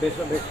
બેસો બેસો.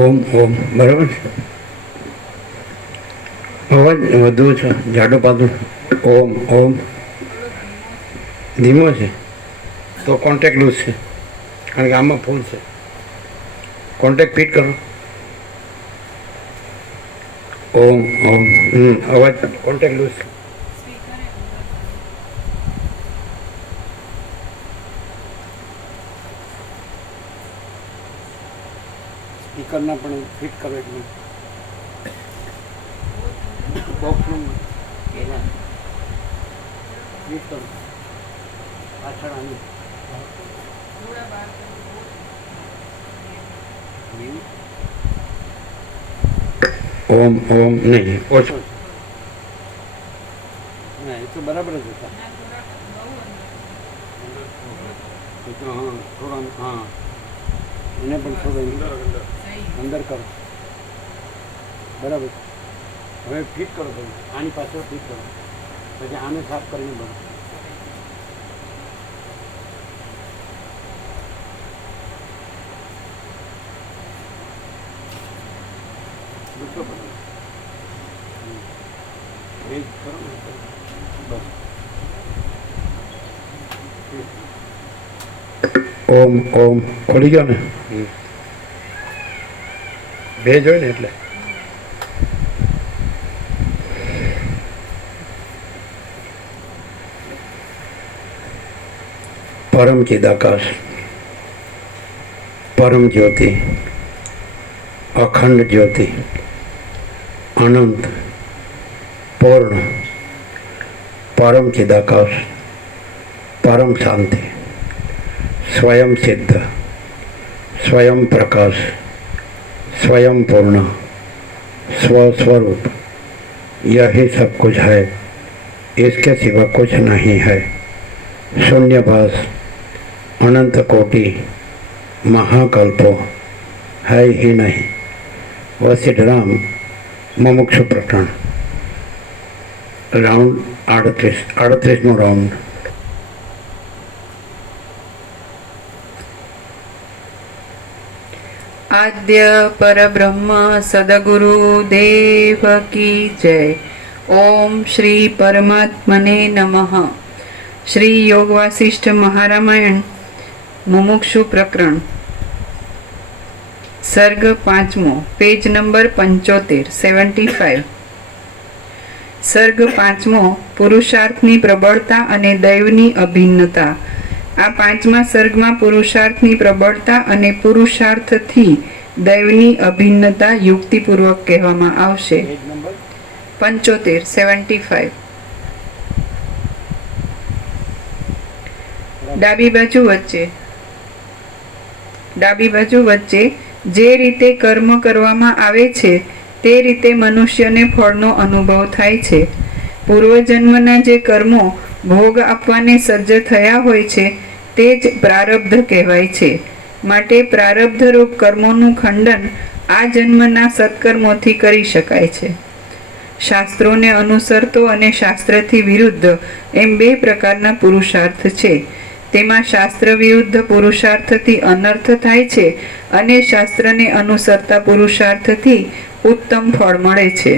ઓમ ઓમ બરાબર છે. અવાજ વધુ છે, જાડો પાતળો. ઓમ ઓમ ધીમો છે તો કોન્ટેક્ટ લૂઝ છે, કારણ કે આમાં ફૂલ છે. કોન્ટેક્ટ ફિટ કરો. ઓમ ઓમ અવાજ કોન્ટેક્ટ લૂઝ છે. સ્પીકરના પણ ફિટ કરો એટલું બોક્સનું ફિટ કરો પાછળ આની. ઓમ ઓમ નહીં, ઓછો ના, એ તો બરાબર જ હતા. હા થોડા, હા એને પણ થોડો અંદર કરો. બરાબર. હવે ફિટ કરો તમે આની પાછળ ફિટ કરો, પછી આને સાફ કરીને ભરો. ગુસ્સો કરો એ જ કરો ને બસ. ઓમ ઓમ ખોલી ગયો ને, ભેજ હોય ને એટલે. પરમ ચિદાકાશ, પરમ જ્યોતિ, અખંડ જ્યોતિ, અનંત, પૂર્ણ, પરમ ચિદાકાશ, પરમ શાંતિ, स्वयं सिद्ध, स्वयं प्रकाश, स्वयं पूर्ण, स्वस्वरूप, यही सब कुछ है, इसके सिवा कुछ नहीं है. शून्यभास, अनंत कोटि, महाकल्पो है ही नहीं. वशिष्ठराम मुमुक्षु प्रकरण राउंड 38 राउंड. आद्य परब्रह्म सद्गुरु देव की जय. ओम श्री परमात्मने नमः. श्री योग वासिष्ठ महारामायण मुमुक्षु प्रकरण सर्ग 5मो, पेज नंबर 75, 75. सर्ग 5मो, पुरुषार्थनी प्रबળતા અને દૈવની અભિન્નતા. આ પાંચમા સર્ગમાં પુરુષાર્થની પ્રબળતા અને પુરુષાર્થથી દૈવની અભિન્નતા યુક્તિપૂર્વક કહેવામાં આવશે. 75, 75. ડાબી બાજુ વચ્ચે જે રીતે કર્મ કરવામાં આવે છે તે રીતે મનુષ્યને ફળનો અનુભવ થાય છે. પૂર્વજન્મના જે કર્મો ભોગ આપવાને સજ્જ થયા હોય છે તે જ પ્રારબ્ધ કહેવાય છે. માટે પ્રારબ્ધરૂપ કર્મોનું ખંડન આ જન્મના સત્કર્મોથી કરી શકાય છે. શાસ્ત્રોને અનુસરતો અને શાસ્ત્રથી વિરુદ્ધ એમ બે પ્રકારના પુરુષાર્થ છે. તેમાં શાસ્ત્ર વિરુદ્ધ પુરુષાર્થથી અનર્થ થાય છે અને શાસ્ત્રને અનુસરતા પુરુષાર્થથી ઉત્તમ ફળ મળે છે.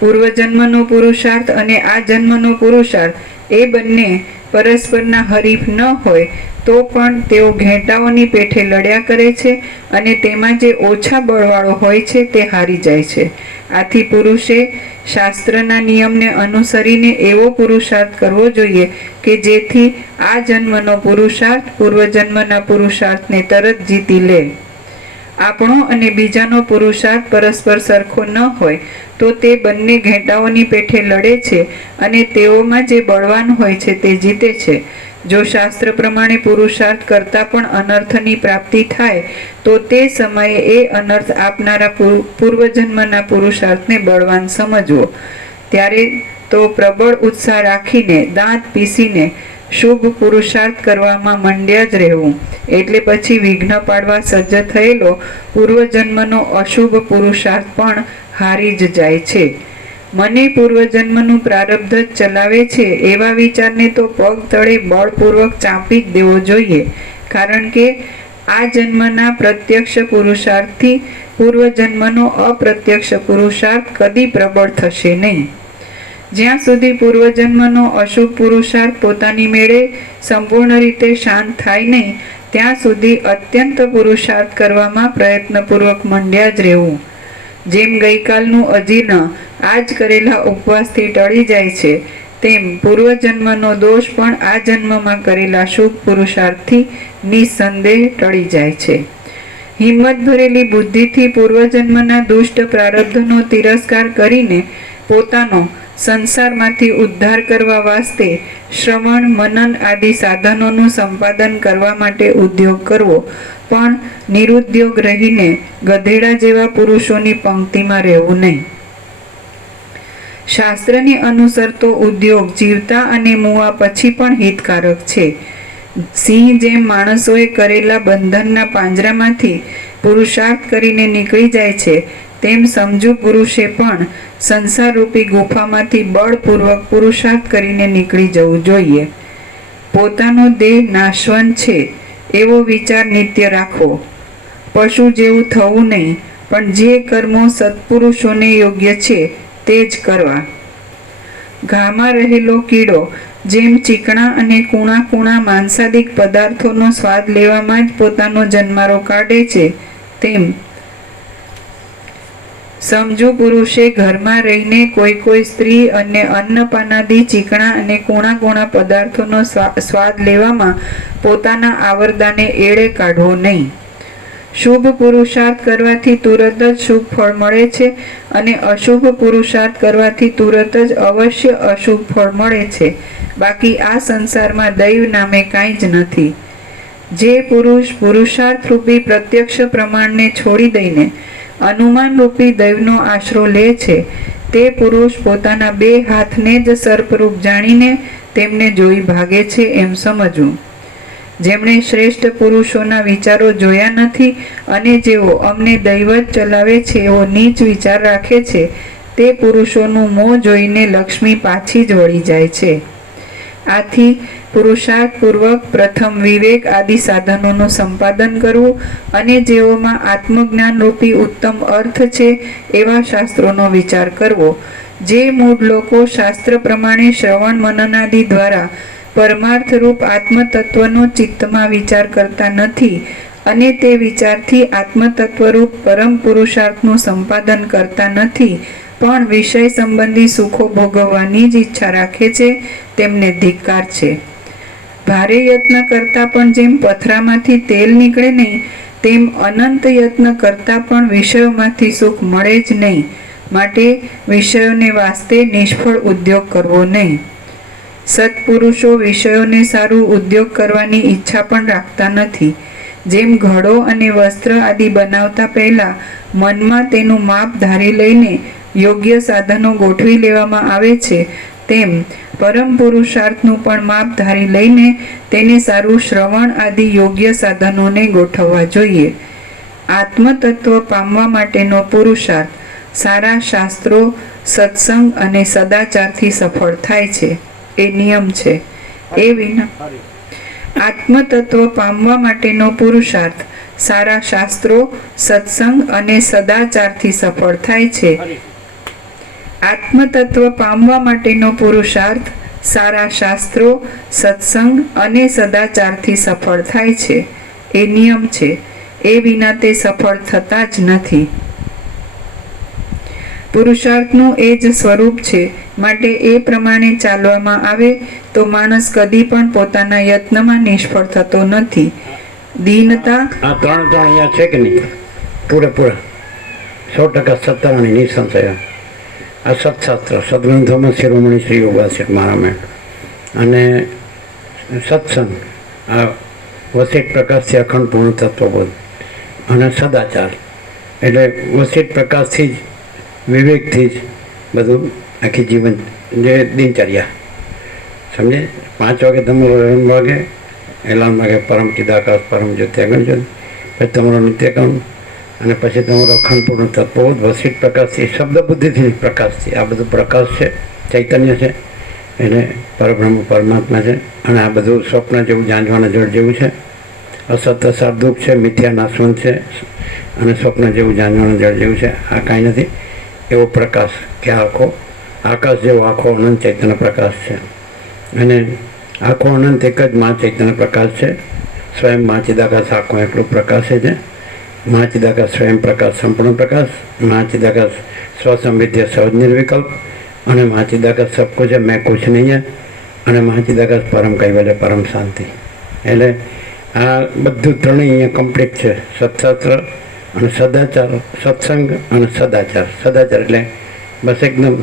પૂર્વજન્મનો પુરુષાર્થ અને આ જન્મનો પુરુષાર્થ એ બંને પરસ્પરના હરીફ ન હોય તો પણ તેઓ ઘેટાઓની પેઠે લડ્યા કરે છે અને તેમાં જે ઓછા બળવાળો હોય છે તે હારી જાય છે. આથી પુરુષે શાસ્ત્રના નિયમને અનુસરીને એવો પુરુષાર્થ કરવો જોઈએ કે જેથી આ જન્મનો પુરુષાર્થ પૂર્વજન્મના પુરુષાર્થને તરત જીતી લે. આપણો અને બીજાનો પુરુષાર્થ પરસ્પર સરખો ન હોય તો તે બંને ઘેટાઓની પેઠે લડે છે અને તેઓમાં જે બળવાન હોય છે તે જીતે છે. જો શાસ્ત્ર પ્રમાણે પુરુષાર્થ કરતાં પણ અનર્થની પ્રાપ્તિ થાય તો તે સમયે એ અનર્થ આપનારા પૂર્વજન્મના પુરુષાર્થને બળવાન સમજવો. ત્યારે તો પ્રબળ ઉત્સાહ રાખીને દાંત પીસીને શુભ પુરુષાર્થ કરવામાં મંડ્યા જ રહેવું. એટલે પછી વિઘ્ન પાડવા સજ્જ થયેલો પૂર્વજન્મનો અશુભ પુરુષાર્થ પણ હારી જ જાય છે. મને પૂર્વજન્મનું પ્રારબ્ધ જ ચલાવે છે એવા વિચારને તો પગ તળે બળપૂર્વક ચાંપી જ દેવો જોઈએ. કારણ કે આ જન્મના પ્રત્યક્ષ પુરુષાર્થથી પૂર્વજન્મનો અપ્રત્યક્ષ પુરુષાર્થ કદી પ્રબળ થશે નહીં. જ્યાં સુધી પૂર્વજન્મનો અશુભ પુરુષાર્થ પોતાની મેળે સંપૂર્ણ રીતે શાંત થાય નહીં ત્યાં સુધી અત્યંત પુરુષાર્થ કરવામાં પ્રયત્નપૂર્વક મંડ્યા જ રહેવું. જેમ ગઈકાલનું અજીર્ણ આજ કરેલા ઉપવાસથી ટળી જાય છે તેમ પૂર્વજન્મનો દોષ પણ આ જન્મમાં કરેલા શુભ પુરુષાર્થથી નિસંદેહ ટળી જાય છે. હિંમત ભરેલી બુદ્ધિથી પૂર્વજન્મના દુષ્ટ પ્રારબ્ધનો તિરસ્કાર કરીને પોતાનો સંસારમાંથી ઉદ્ધાર કરવા વાસ્તે શ્રવણ મનન આદિ સાધનોનું સંપાદન કરવા માટે ઉદ્યોગ કરવો, પણ નિરુદ્યોગ રહીને ગધેડા જેવા પુરુષોની પંક્તિમાં રહેવું નહીં. શાસ્ત્રને અનુસરતો ઉદ્યોગ જીવતા અને મુવા પછી પણ હિતકારક છે. સિંહ જેમ માણસોએ કરેલા બંધનના પાંજરામાંથી પુરુષાર્થ કરીને નીકળી જાય છે તેમ સમજુ પુરુષે પણ સંસારરૂપી ગુફામાંથી બળપૂર્વક પુરુષાર્થ કરીને નીકળી જવું જોઈએ. પોતાનો દેહ નાશવંત છે એવો વિચાર નિત્ય રાખવો. પશુ જેવું થવું નહીં, પણ જે કર્મો સત્પુરુષોને યોગ્ય છે તે જ કરવા. ઘામાં રહેલો કીડો જેમ ચીકણા અને કૂણા કૂણા માંસાદિક પદાર્થોનો સ્વાદ લેવામાં જ પોતાનો જન્મારો કાઢે છે તેમ સમજુ પુરુષે ઘરમાં રહીને કોઈ સ્ત્રી અને અન્નપાનાદિ ચીકણા અને કૂણા કૂણા પદાર્થોનો સ્વાદ લેવામાં પોતાના આવરદાને એળે કાઢવો નહીં. શુભ પુરુષાર્થ કરવાથી તુરત જ શુભ ફળ મળે છે અને અશુભ પુરુષાર્થ કરવાથી તુરત જ અવશ્ય અશુભ ફળ મળે છે. બાકી આ સંસારમાં દૈવ નામે કાંઈ જ નથી. જે પુરુષ પુરુષાર્થ રૂપી પ્રત્યક્ષ પ્રમાણને છોડી દઈને અનુમાન રૂપી દૈવનો આશરો લે છે તે પુરુષ પોતાના બે હાથને જ સર્પરૂપ જાણીને તેમને જોઈ ભાગે છે એમ સમજવું. જેમણે શ્રેષ્ઠ પુરુષોના વિચારો જોયા નથી અને જેઓ અમને દૈવ જ ચલાવે છે એવો નીચ વિચાર રાખે છે તે પુરુષોનું મોં જોઈને લક્ષ્મી પાછી જ વળી જાય છે. આથી પુરુષાર્થપૂર્વક પ્રથમ વિવેક આદિ સાધનોનું સંપાદન કરવું અને જેઓમાં આત્મજ્ઞાન રૂપી ઉત્તમ અર્થ છે એવા શાસ્ત્રોનો વિચાર કરવો. જે મૂળ લોકો શાસ્ત્ર પ્રમાણે શ્રવણ મનનાદિ દ્વારા પરમાર્થરૂપ આત્મતત્વનો ચિત્તમાં વિચાર કરતા નથી અને તે વિચારથી આત્મતત્વરૂપ પરમ પુરુષાર્થનું સંપાદન કરતા નથી, પણ વિષય સંબંધી સુખો ભોગવવાની જ ઈચ્છા રાખે છે તેમને ધિક્કાર છે. ભારે યત્ન કરતાં પણ જેમ પથરામાંથી તેલ નીકળે નહીં તેમ અનંત યત્ન કરતાં પણ વિષયોમાંથી સુખ મળે જ નહીં. માટે વિષયોને વાસ્તે નિષ્ફળ ઉદ્યોગ કરવો નહીં. સત્પુરુષો વિષયોને સારું ઉદ્યોગ કરવાની ઈચ્છા પણ રાખતા નથી. જેમ ઘડો અને વસ્ત્ર આદિ બનાવતા પહેલા મનમાં તેનું માપ ધારી લઈને યોગ્ય સાધનો ગોઠવી લેવામાં આવે છે તેમ પરમ પુરુષાર્થનું પણ માપ ધારી લઈને તેને સારું શ્રવણ આદિ યોગ્ય સાધનોને ગોઠવવા જોઈએ. આત્મતત્વ પામવા માટેનો પુરુષાર્થ સારા શાસ્ત્રો, સત્સંગ અને સદાચારથી સફળ થાય છે. એ નિયમ છે. એ વિના આત્મતત્વ પામવા માટેનો પુરુષાર્થ સારા શાસ્ત્રો, સત્સંગ અને સદાચારથી સફળ થાય છે. આત્મતત્વ પામવા માટેનો પુરુષાર્થ સારા શાસ્ત્રો, સત્સંગ અને સદાચારથી સફળ થાય છે. એ નિયમ છે. એ વિના તે સફળ થતા જ નથી. પુરુષાર્થનું એ જ સ્વરૂપ છે. માટે એ પ્રમાણે ચાલવામાં આવે તો માણસ કદી પણ પોતાના યત્નમાં નિષ્ફળ થતો નથી. દીનતા આ ત્રણ અહીંયા છે કે નહીં? પૂરેપૂરા 100% સત્તારાણી નિસંશય. આ સત્શાસ્ત્ર સદગ્રંથોમાં શિરોમણી શ્રી યોગાસિક મહારામાયણ અને સત્સંગ, આ વસિષ્ઠ પ્રકાશથી અખંડ પૂર્ણ તત્વબોધ અને સદાચાર એટલે વસિષ્ઠ પ્રકાશથી જ, વિવેકથી જ બધું આખી જીવન જે દિનચર્યા સમજે. 5 વાગે તમારો એલાર્મ વાગે, એલાર્મ વાગે પરમ ચિદાકાશ પરમ જ્યોતિ આગળ જ્યોતિ, પછી તમારો નિત્યકામ અને પછી તમારો અખંડ પૂર્ણ તત્વબોધ વસિષ્ઠ પ્રકાશથી, શબ્દ બુદ્ધિથી પ્રકાશથી. આ બધું પ્રકાશ છે, ચૈતન્ય છે, એટલે પરબ્રહ્મ પરમાત્મા છે. અને આ બધું સ્વપ્ન જેવું, જાંજવાના જળ જેવું છે. અસત્ય સાદુક છે, મિથ્યા નાશવંત છે અને સ્વપ્ન જેવું, જાંજવાના જળ જેવું છે. આ કાંઈ નથી એવો પ્રકાશ કે આખો આકાશ જેવો આખો અનંત ચૈતન્ય પ્રકાશ છે. અને આખો અનંત એક જ મા ચૈતન્ય પ્રકાશ છે. સ્વયં મા ચિદાકાશ આખો એકલો પ્રકાશ છે. મા ચિદાકાશ સ્વયં પ્રકાશ સંપૂર્ણ પ્રકાશ, મા ચિદાકાશ સ્વસંવિધ્ય સહજ નિર્વિકલ્પ અને મા ચિદાકાશ સબ કુછ है मैं कुछ नहीं है અને મા ચિદાકાશ પરમ કૈવલ્ય પરમ શાંતિ. એટલે આ બધું ત્રણેય અહીંયા કમ્પ્લીટ છે. સત્શાસ્ત્ર અને સદાચાર, સત્સંગ અને સદાચાર. સદાચાર એટલે બસ એકદમ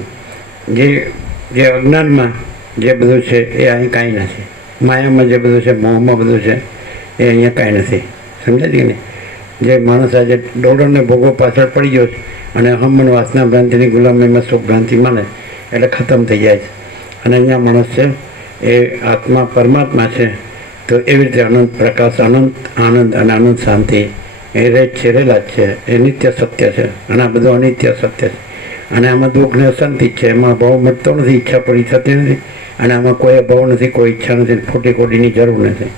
જે અજ્ઞાનમાં જે બધું છે એ અહીં કાંઈ નથી. માયામાં જે બધું છે, મોહમાં બધું છે એ અહીંયા કાંઈ નથી. સમજાય છે કે નહીં? જે માણસ આજે ડોલરને ભોગવો પાછળ પડી ગયો છે અને હમન વાસના ભ્રાંતિની ગુલામીમાં સુખ ભ્રાંતિ માને એટલે ખતમ થઈ જાય છે. અને અહીંયા માણસ છે એ આત્મા પરમાત્મા છે. તો એવી રીતે અનંત પ્રકાશ, અનંત આનંદ અને અનંત શાંતિ એ રેજ છે, રેલા જ છે. એ નિત્ય સત્ય છે અને આ બધું અનિત્ય સત્ય છે. અને આમાં દુઃખ ને અશાંતિ છે. એમાં ભાવ મળતો નથી, ઈચ્છા પૂરી થતી નથી. અને આમાં કોઈ અભાવ નથી, કોઈ ઈચ્છા નથી, ખોટી ખોટીની જરૂર નથી.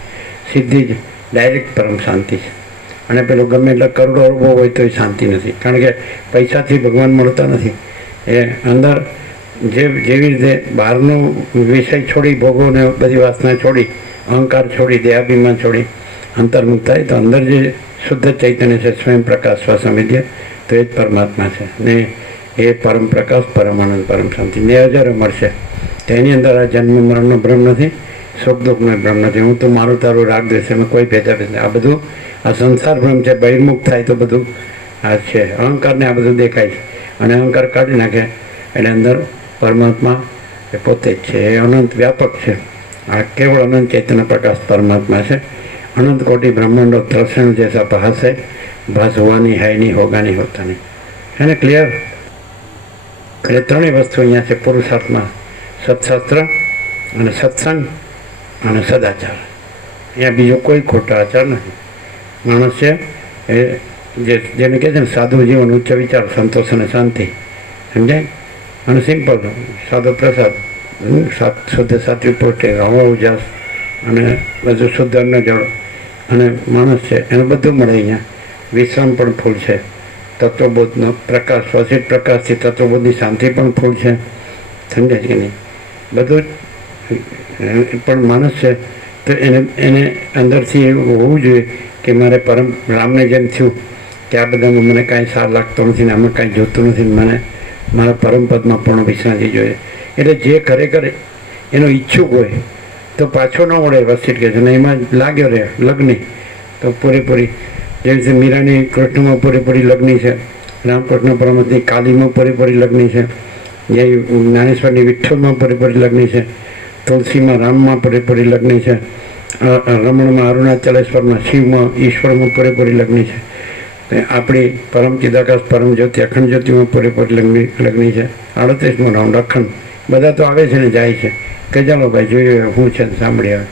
સીધી જ ડાયરેક્ટ પરમ શાંતિ છે. અને પેલું ગમે એટલે કરોડો અરબો હોય તોય શાંતિ નથી. કારણ કે પૈસાથી ભગવાન મળતા નથી. એ અંદર જેવી રીતે બહારનો વિષય છોડી, ભોગોને બધી વાસના છોડી, અહંકાર છોડી, દેહાભિમાન છોડી અંતર્મુખ થાય તો અંદર જે શુદ્ધ ચૈતન્ય છે, સ્વયં પ્રકાશ સ્વસંવિધ્ય, તો એ જ પરમાત્મા છે. ને એ પરમ પ્રકાશ, પરમ આનંદ, પરમ શાંતિ ને હજારો મળશે. તો એની અંદર આ જન્મ મરણનો ભ્રમ નથી, સુખ દુઃખનો ભ્રમ નથી. હું તો મારું તારું રાગ દ્વેષ, એમાં કોઈ ભેદાભેદ નહીં. આ બધું આ સંસાર ભ્રમ છે. બહિર્મુખ થાય તો બધું આ છે. અહંકારને આ બધું દેખાય છે અને અહંકાર કાઢી નાખે એટલે અંદર પરમાત્મા એ પોતે જ છે. એ અનંત વ્યાપક છે. આ કેવળ અનંત ચૈતન્ય પ્રકાશ પરમાત્મા છે. અનંત કોટી બ્રહ્માંડો ત્રસણ જૈસા ભાસ है, ભાસ હોવાની है नहीं, होगा नहीं, होता नहीं. है ને? ક્લિયર? એટલે ત્રણેય વસ્તુ અહીંયા છે પુરુષાર્થમાં: સત્શાસ્ત્ર અને સત્સંગ અને સદાચાર. અહીંયા બીજો કોઈ ખોટા આચાર નથી. માણસ છે એ જેને કહે છે ને સાદું જીવન, ઉચ્ચ વિચાર, સંતોષ અને શાંતિ. સમજાય? અને સિમ્પલ સાદો પ્રસાદ, શુદ્ધ સાત્વિક પૌષ્ટિક હવા ઉજાસ અને બધું શુદ્ધ અન્ન જળ. અને માણસ છે એને બધું મળે અહીંયા. વિશ્રામ પણ ફૂલ છે. તત્વબોધનો પ્રકાશ, વસિષ્ઠ પ્રકાશથી તત્વબોધની શાંતિ પણ ફૂલ છે. સમજાય છે કે નહીં? બધું જ પણ માણસ છે તો એને અંદરથી એવું હોવું જોઈએ કે મારે પરમ રામને જેમ થયું કે આ બધામાં મને કાંઈ સાર લાગતો નથી ને આમાં કાંઈ જોતું નથી, મને મારા પરમપદમાં પણ વિશ્રાંતિ જોઈએ. એટલે જે ખરેખર એનો ઈચ્છુક હોય તો પાછો ન વળે. વસિષ્ઠ કહે છે ને એમાં જ લાગ્યો રહે લગ્ની. તો પૂરેપૂરી જેવી રીતે મીરાની કૃષ્ણમાં પૂરેપૂરી લગ્ની છે, રામકૃષ્ણ પરમહંસની કાલીમાં પૂરેપૂરી લગ્ની છે, જે જ્ઞાનેશ્વરની વિઠ્ઠલમાં પૂરેપૂરી લગ્ની છે, તુલસીમાં રામમાં પૂરેપૂરી લગ્ની છે, રમણમાં અરુણાચલેશ્વરમાં શિવમાં ઈશ્વરમાં પૂરેપૂરી લગ્ની છે. આપણી પરમ ચિદાકાશ પરમ જ્યોતિ અખંડ જ્યોતિમાં પૂરેપૂરી લગ્ની છે. 38મો રાઉન્ડ અખંડ બધા તો આવે છે ને જાય છે કે ચાલો ભાઈ જોઈએ શું છે ને સાંભળી આવે,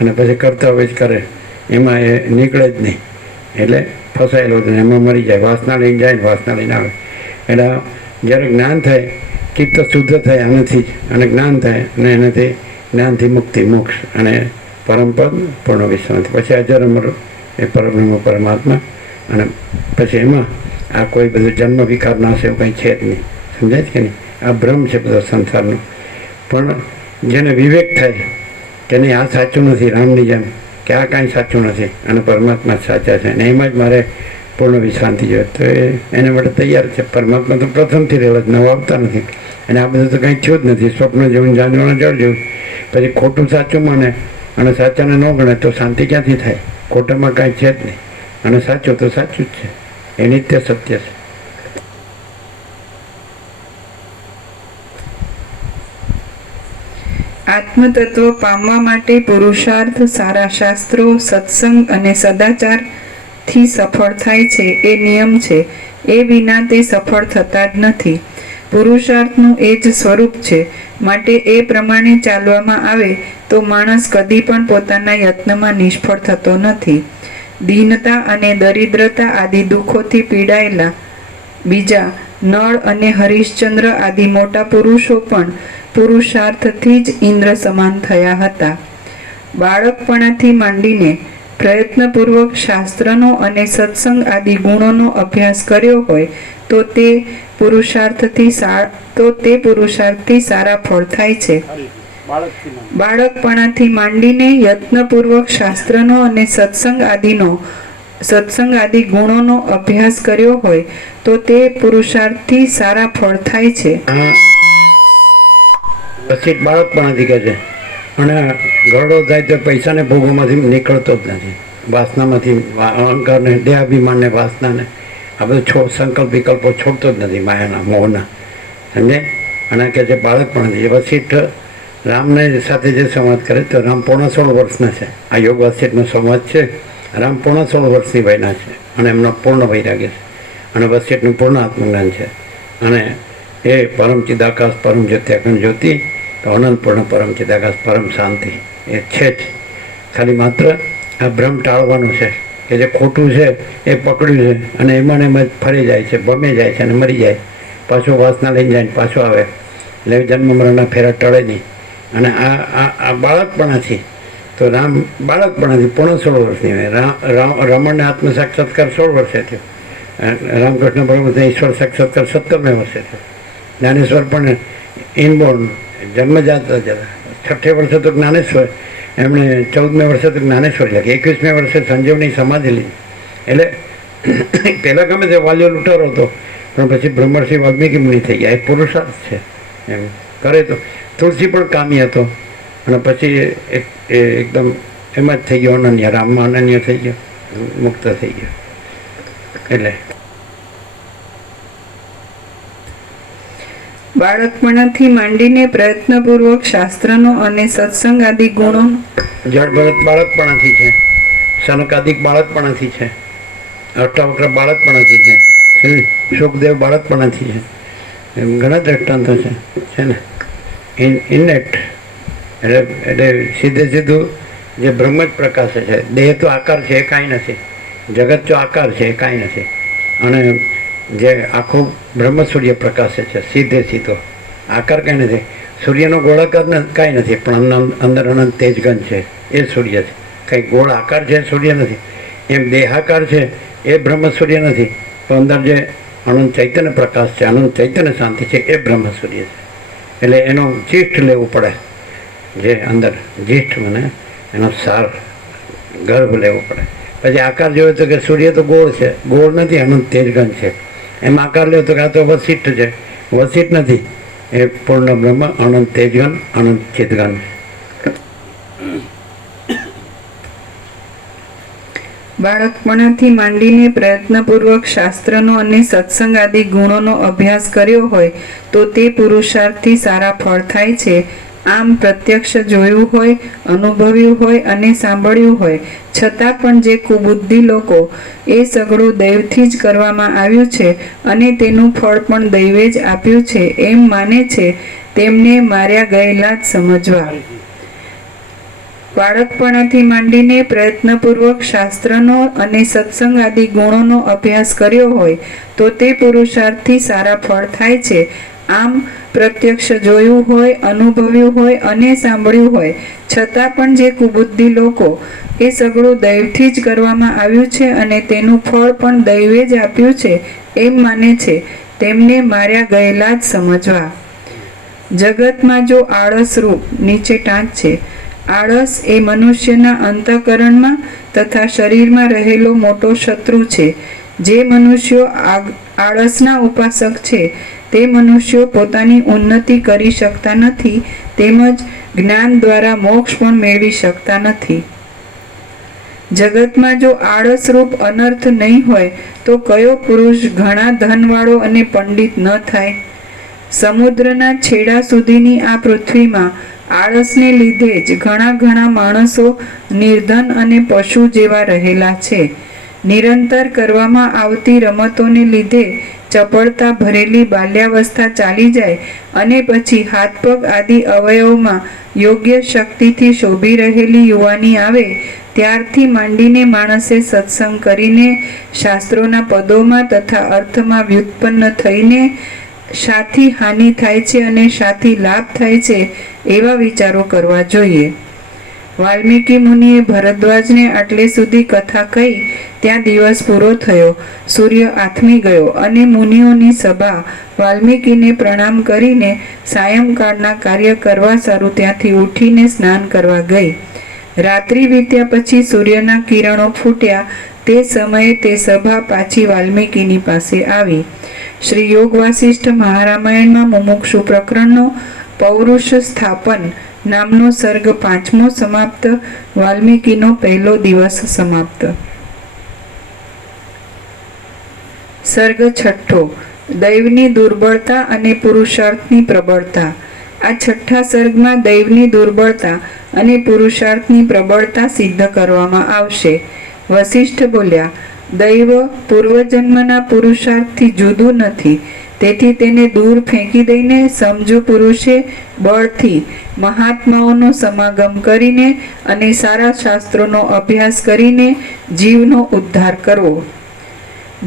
અને પછી કરતા હોય જ કરે, એમાં એ નીકળે જ નહીં, એટલે ફસાયેલો હતો ને એમાં મરી જાય. વાસના લઈને જાય ને વાસના લઈને આવે. એટલે જ્યારે જ્ઞાન થાય, ચિત્ત શુદ્ધ થાય આનાથી જ, અને જ્ઞાન થાય અને એનાથી જ્ઞાનથી મુક્તિ, મોક્ષ અને પરમપદ પૂર્ણ વિશ્રાંતિ, પછી અજર અમર એ પરબ્રહ્મ પરમાત્મા. અને પછી એમાં આ કોઈ બધું જન્મ વિકાર નાશ એવું કંઈ છે જ નહીં. સમજાય છે કે નહીં? આ ભ્રમ છે બધો સંસારનો. પણ જેને વિવેક થાય કે નહીં આ સાચું નથી, રામની જેમ કે આ કાંઈ સાચું નથી અને પરમાત્મા જ સાચા છે, અને એમાં જ મારે પૂર્ણ વિશ્રાંતિ જોઈએ, તો એના માટે તૈયાર છે. પરમાત્મા તો પ્રથમથી રહેલા જ, નવા આવતા નથી. અને આ બધું તો કંઈ થયું જ નથી. સ્વપ્ન જેવું, જાણવાનું જળ જેવું. પછી ખોટું સાચું માને અને સાચાને ન ગણે તો શાંતિ ક્યાંથી થાય? ખોટામાં કાંઈ છે જ નહીં, અને સાચું તો સાચું જ છે, એ નિત્ય સત્ય છે. આત્મતત્વ પામવા માટે પુરુષાર્થ, સારા શાસ્ત્રો, સત્સંગ અને સદાચારથી સફળ થાય છે એ નિયમ છે. એ વિના તે સફળ થતા જ નથી. પુરુષાર્થનું એ જ સ્વરૂપ છે. માટે એ પ્રમાણે ચાલવામાં આવે તો માણસ કદી પણ પોતાના યત્નમાં નિષ્ફળ થતો નથી. દીનતા અને દરિદ્રતા આદિ દુઃખોથી પીડાયેલા બીજા નળ અને હરિશ્ચંદ્ર આદિ મોટા પુરુષો પણ પુરુષાર્થથી જ ઇન્દ્ર સમાન થયા હતા. બાળકપણાથી માંડીને પ્રયત્નપૂર્વક શાસ્ત્રનો અને સત્સંગ આદિ ગુણોનો અભ્યાસ કર્યો હોય તો તે પુરુષાર્થથી સારા ફળ થાય છે. બાળકપણાથી માંડીને યત્નપૂર્વક શાસ્ત્રનો અને સત્સંગ આદિ ગુણોનો અભ્યાસ કર્યો હોય તો તે પુરુષાર્થથી સારા ફળ થાય છે. પછી બાળકપણાથી કહે છે, અને ગરડો થાય તો પૈસાને ભોગોમાંથી નીકળતો જ નથી, વાસનામાંથી, અહંકારને, દેહાભિમાનને, વાસનાને, આ બધું સંકલ્પ વિકલ્પો છોડતો જ નથી, માયાના, મોહના. સમજે? અને કહે છે બાળકપણાથી. વસિષ્ઠ રામને સાથે જે સંવાદ કરે તો રામ 16 વર્ષના છે. આ યોગ વસિષ્ઠનો સંવાદ છે. રામ 16 વર્ષની વયના છે, અને એમનો પૂર્ણ વૈરાગ્ય છે, અને વસિષ્ઠનું પૂર્ણ આત્મજ્ઞાન છે. અને એ પરમ ચિદાકાશ, પરમ જ્યોત્યાખંડ જ્યોતિ, તો અનંતપૂર્ણ પરમ ચિદાકાશ, પરમ શાંતિ એ છે જ. ખાલી માત્ર આ ભ્રમ ટાળવાનું છે કે જે ખોટું છે એ પકડ્યું છે, અને એમાં એમ જ ફરી જાય છે, ભમે જાય છે અને મરી જાય, પાછો વાસના લઈને જાય, પાછો આવે. એટલે જન્મ મરણના ફેરા ટળે નહીં. અને આ બાળકપણાથી, તો રામ બાળકપણાથી 16 વર્ષની રમણને આત્મ સાક્ષાત્કાર 16 વર્ષે થયો. રામકૃષ્ણ પરમહંસને ઈશ્વર સાક્ષાત્કાર 17મે વર્ષે થયો. જ્ઞાનેશ્વર પણ ઇનબોર્ન, જન્મજાત હતા. 6 વર્ષે તો જ્ઞાનેશ્વર, એમણે 14મે વર્ષે તો જ્ઞાનેશ્વર લખી, 21મે વર્ષે સંજીવની સમાધિ લીધી. એટલે પહેલાં ગમે તે વાલીઓ લૂંટારો હતો, પણ પછી બ્રહ્મર્ષિ વાલ્મીકી મુનિ થઈ ગયા. એ પુરુષાર્થ છે. એમ કરે તો તુલસી પણ કામી હતો, અને પછી એકદમ એમ જ થઈ ગયો, અનન્ય, રામમાં અનન્ય થઈ ગયો, મુક્ત થઈ ગયો. એટલે બાળકપણાથી માંડીને પ્રયત્નપૂર્વક શાસ્ત્રનો અને સત્સંગ આદિ ગુણો. જળભરત બાળકપણાથી છે, સનકાદિક બાળકપણાથી છે, અષ્ટાવક્ર બાળકપણાથી છે, સુખદેવ બાળકપણાથી છે. એમ ઘણા દ્રષ્ટાંતો છે ને. ઇનેક્ટ એટલે સીધું જે બ્રહ્મ જ પ્રકાશે છે. દેહ તો આકાર છે, એ કાંઈ નથી. જગત જો આકાર છે, એ કાંઈ નથી. અને જે આખું બ્રહ્મ સૂર્ય પ્રકાશે છે, સીધો આકાર કાંઈ નથી. સૂર્યનો ગોળાકાર કાંઈ નથી, પણ અંદર અનંત તેજગન છે, એ સૂર્ય છે. કંઈ ગોળ આકાર છે, સૂર્ય નથી. એમ દેહાકાર છે, એ બ્રહ્મ સૂર્ય નથી. તો અંદર જે અનંત ચૈતન્ય પ્રકાશ છે, અનંત ચૈતન્ય શાંતિ છે, એ બ્રહ્મ સૂર્ય છે. એટલે એનો જીષ્ઠ લેવું પડે. જે અંદર જીષ્ઠ મને એનો સાર ગર્ભ લેવો પડે. પછી આકાર જોયો તો કે સૂર્ય તો ગોળ છે, ગોળ નથી, અનંત તેજગન છે. એમ આકાર લેવો તો કે આ તો વસિષ્ઠ છે, વસિષ્ઠ નથી. એ પૂર્ણ બ્રહ્મ, અનંત તેજગન, અનંત ચિદગન. બાળકપણાથી માંડીને પ્રયત્નપૂર્વક શાસ્ત્રનો અને સત્સંગ આદિ ગુણોનો અભ્યાસ કર્યો હોય તો તે પુરુષાર્થથી સારા ફળ થાય છે. આમ પ્રત્યક્ષ જોયું હોય, અનુભવ્યું હોય અને સાંભળ્યું હોય છતાં પણ જે કુબુદ્ધિ લોકો એ સઘળું દૈવથી જ કરવામાં આવ્યું છે અને તેનું ફળ પણ દૈવે જ આપ્યું છે એમ માને છે તેમને માર્યા ગયેલા જ સમજવા. બાળકપણાથી માંડીને પ્રયત્નપૂર્વક શાસ્ત્રનો અને સત્સંગ આદિ ગુણોનો અભ્યાસ કર્યો હોય તો તે પુરુષાર્થથી સારા ફળ થાય છે. આમ પ્રત્યક્ષ જોયું હોય, અનુભવ્યું હોય અને સાંભળ્યું હોય છતાં પણ જે કુબુદ્ધિ લોકો એ સઘળું દૈવથી જ કરવામાં આવ્યું છે અને તેનું ફળ પણ દૈવે જ આપ્યું છે એમ માને છે તેમને માર્યા ગયેલા જ સમજવા. જગતમાં જો આળસ રૂપ નીચે ટાંચ છે. આળસ એ મનુષ્યના અંતઃકરણમાં તથા શરીરમાં રહેલો મોટો શત્રુ છે. જે મનુષ્યો આળસના ઉપાસક છે તે મનુષ્યો પોતાની ઉન્નતિ કરી શકતા નથી તેમજ જ્ઞાન દ્વારા મોક્ષ પણ મેળવી શકતા નથી. જગતમાં જો આળસરૂપ અનર્થ નહીં હોય તો કયો પુરુષ ઘણા ધનવાળો અને પંડિત ન થાય? સમુદ્રના છેડા સુધીની આ પૃથ્વીમાં આળસને લીધે જ ઘણા માણસો નિર્ધન અને પશુ જેવા રહેલા છે. નિરંતર કરવામાં આવતી રમતોને લીધે ચપળતા ભરેલી બાલ્યાવસ્થા ચાલી જાય અને પછી હાથ પગ આદિ અવયવમાં યોગ્ય શક્તિથી શોભી રહેલી યુવાની આવે ત્યારથી માંડીને માણસે સત્સંગ કરીને શાસ્ત્રોના પદોમાં તથા અર્થમાં વ્યુત્પન્ન થઈને શાથી હાનિ થાય છે અને શાથી લાભ થાય છે એવા વિચારો કરવા જોઈએ. વાલ્મીકી મુનિએ ભરદ્વાજને આટલે સુધી કથા કહી ત્યાં દિવસ પૂરો થયો. સૂર્ય આથમી ગયો અને મુનિઓની સભા વાલ્મીકીને પ્રણામ કરીને સાયંકાળના કાર્ય કરવા સારું ત્યાંથી ઉઠીને સ્નાન કરવા ગઈ. રાત્રિ વીત્યા પછી સૂર્યના કિરણો ફૂટ્યા તે સમયે તે સભા પાછી વાલ્મીકીની પાસે આવી. શ્રી યોગ વાસિષ્ઠ મહારામાયણમાં મુમુક્ષુ પ્રકરણનો પૌરુષ સ્થાપન નામનો સર્ગ 5મો સમાપ્ત. વાલ્મીકીનો પહેલો દિવસ સમાપ્ત. સર્ગ 6. દૈવની દુર્બળતા અને પુરુષાર્થની પ્રબળતા. આ 6થા સર્ગમાં દૈવની દુર્બળતા અને પુરુષાર્થની પ્રબળતા સિદ્ધ કરવામાં આવશે. વસિષ્ઠ બોલ્યા, દૈવ પૂર્વજન્મના પુરુષાર્થથી જુદું નથી. તેથી તેને દૂર ફેંકી દઈને સમજુ પુરુષે બળથી મહાત્માઓનો સમાગમ કરીને અને સારા શાસ્ત્રોનો અભ્યાસ કરીને જીવનો ઉદ્ધાર કરવો.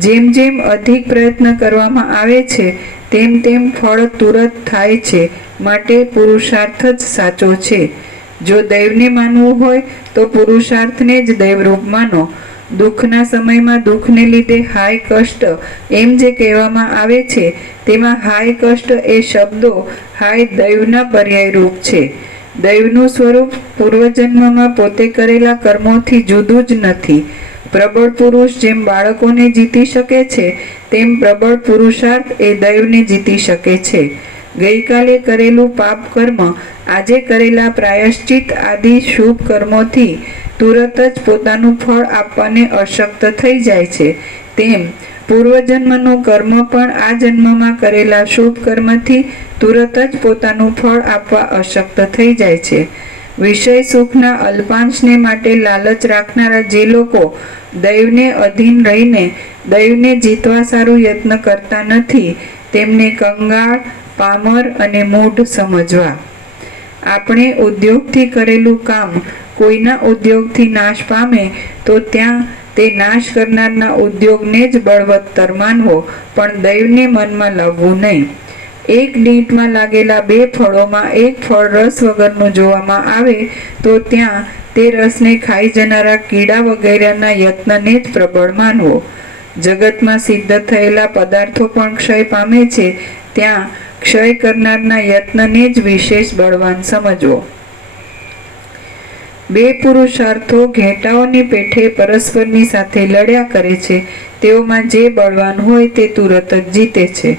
જેમ જેમ અધિક પ્રયત્ન કરવામાં આવે છે તેમ તેમ ફળ તુરત થાય છે. માટે પુરુષાર્થ જ સાચો છે. જો દૈવને માનવું હોય તો પુરુષાર્થને જ દૈવરૂપ માનો. દુઃખના સમયમાં દુઃખને લીધે હાય કષ્ટ એમ જે કહેવામાં આવે છે તેમાં હાય કષ્ટ એ શબ્દો હાય દૈવના પર્યાયરૂપ છે. દૈવનું સ્વરૂપ પૂર્વજન્મમાં પોતે કરેલા કર્મોથી જુદું જ નથી. પ્રબળ પુરુષ જેમ બાળકોને જીતી શકે છે તેમ પ્રબળ પુરુષાર્થ એ દૈવને જીતી શકે છે. ગઈકાલે કરેલું પાપ કર્મ આજે કરેલા પ્રાયશ્ચિત આદિ શુભ કર્મોથી તુરત જ પોતાનું ફળ આપવાને અશક્ત થઈ જાય છે. તેમ પૂર્વજન્મનું કર્મ પણ આ જન્મમાં કરેલા શુભ કર્મથી તુરત જ પોતાનું ફળ આપવા અશક્ત થઈ જાય છે. વિષય સુખના અલ્પાંશને માટે લાલચ રાખનારા જે લોકો દૈવને અધીન રહીને દૈવને જીતવા સારું યત્ન કરતા નથી તેમને કંગાળ, પામર અને મૂઢ સમજવા. આપણે ઉદ્યોગથી કરેલું કામ કોઈના ઉદ્યોગથી નાશ પામે તો ત્યાં તે નાશ કરનારના ઉદ્યોગને જ બળવત્તર માનવો, પણ દૈવને મનમાં લાવવું નહીં. એક ડીંટમાં લાગેલા 2 ફળોમાં એક ફળ રસ વગરનું જોવામાં આવે તો ત્યાં તે રસને ખાઈ જનારા કીડા વગેરેના યત્નને જ પ્રબળ માનવો. જગતમાં સિદ્ધ થયેલા પદાર્થો પણ ક્ષય પામે છે ત્યાં ક્ષય કરનારના યત્નને જ વિશેષ બળવાન સમજવો. 2 પુરુષાર્થો ઘેટાઓની પેઠે પરસ્પરની સાથે લડ્યા કરે છે. તેઓમાં જે બળવાન હોય તે તુરત જ જીતે છે.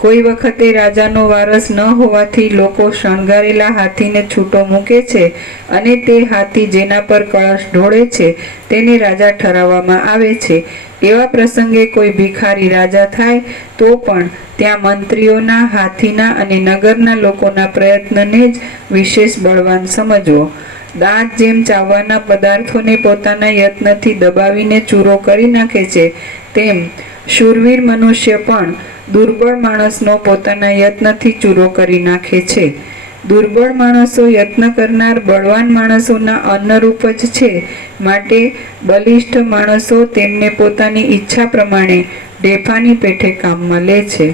કોઈ વખતે રાજાનો વારસ ન હોવાથી લોકો શણગારેલા હાથીને છૂટો મૂકે છે અને તે હાથી જેના પર કળશ ઢોળે છે તેને રાજા ઠરાવવામાં આવે છે. એવા પ્રસંગે કોઈ ભિખારી રાજા થાય તો પણ ત્યાં મંત્રીઓના, હાથીના અને નગરના લોકોના પ્રયત્નને જ વિશેષ બળવાન સમજવો. દાંત જેમ ચાવવાના પદાર્થોને પોતાના યત્નથી દબાવીને ચૂરો કરી નાખે છે તેમ શૂરવીર મનુષ્ય પણ દુર્બળ માણસનો પોતાના યત્નથી ચૂરો કરી નાખે છે. દુર્બળ માણસો યત્ન કરનાર બળવાન માણસોના અન્નરૂપ જ છે, માટે બલિષ્ઠ માણસો તેમને પોતાની ઈચ્છા પ્રમાણે ડેફાની પેઠે કામમાં લે છે.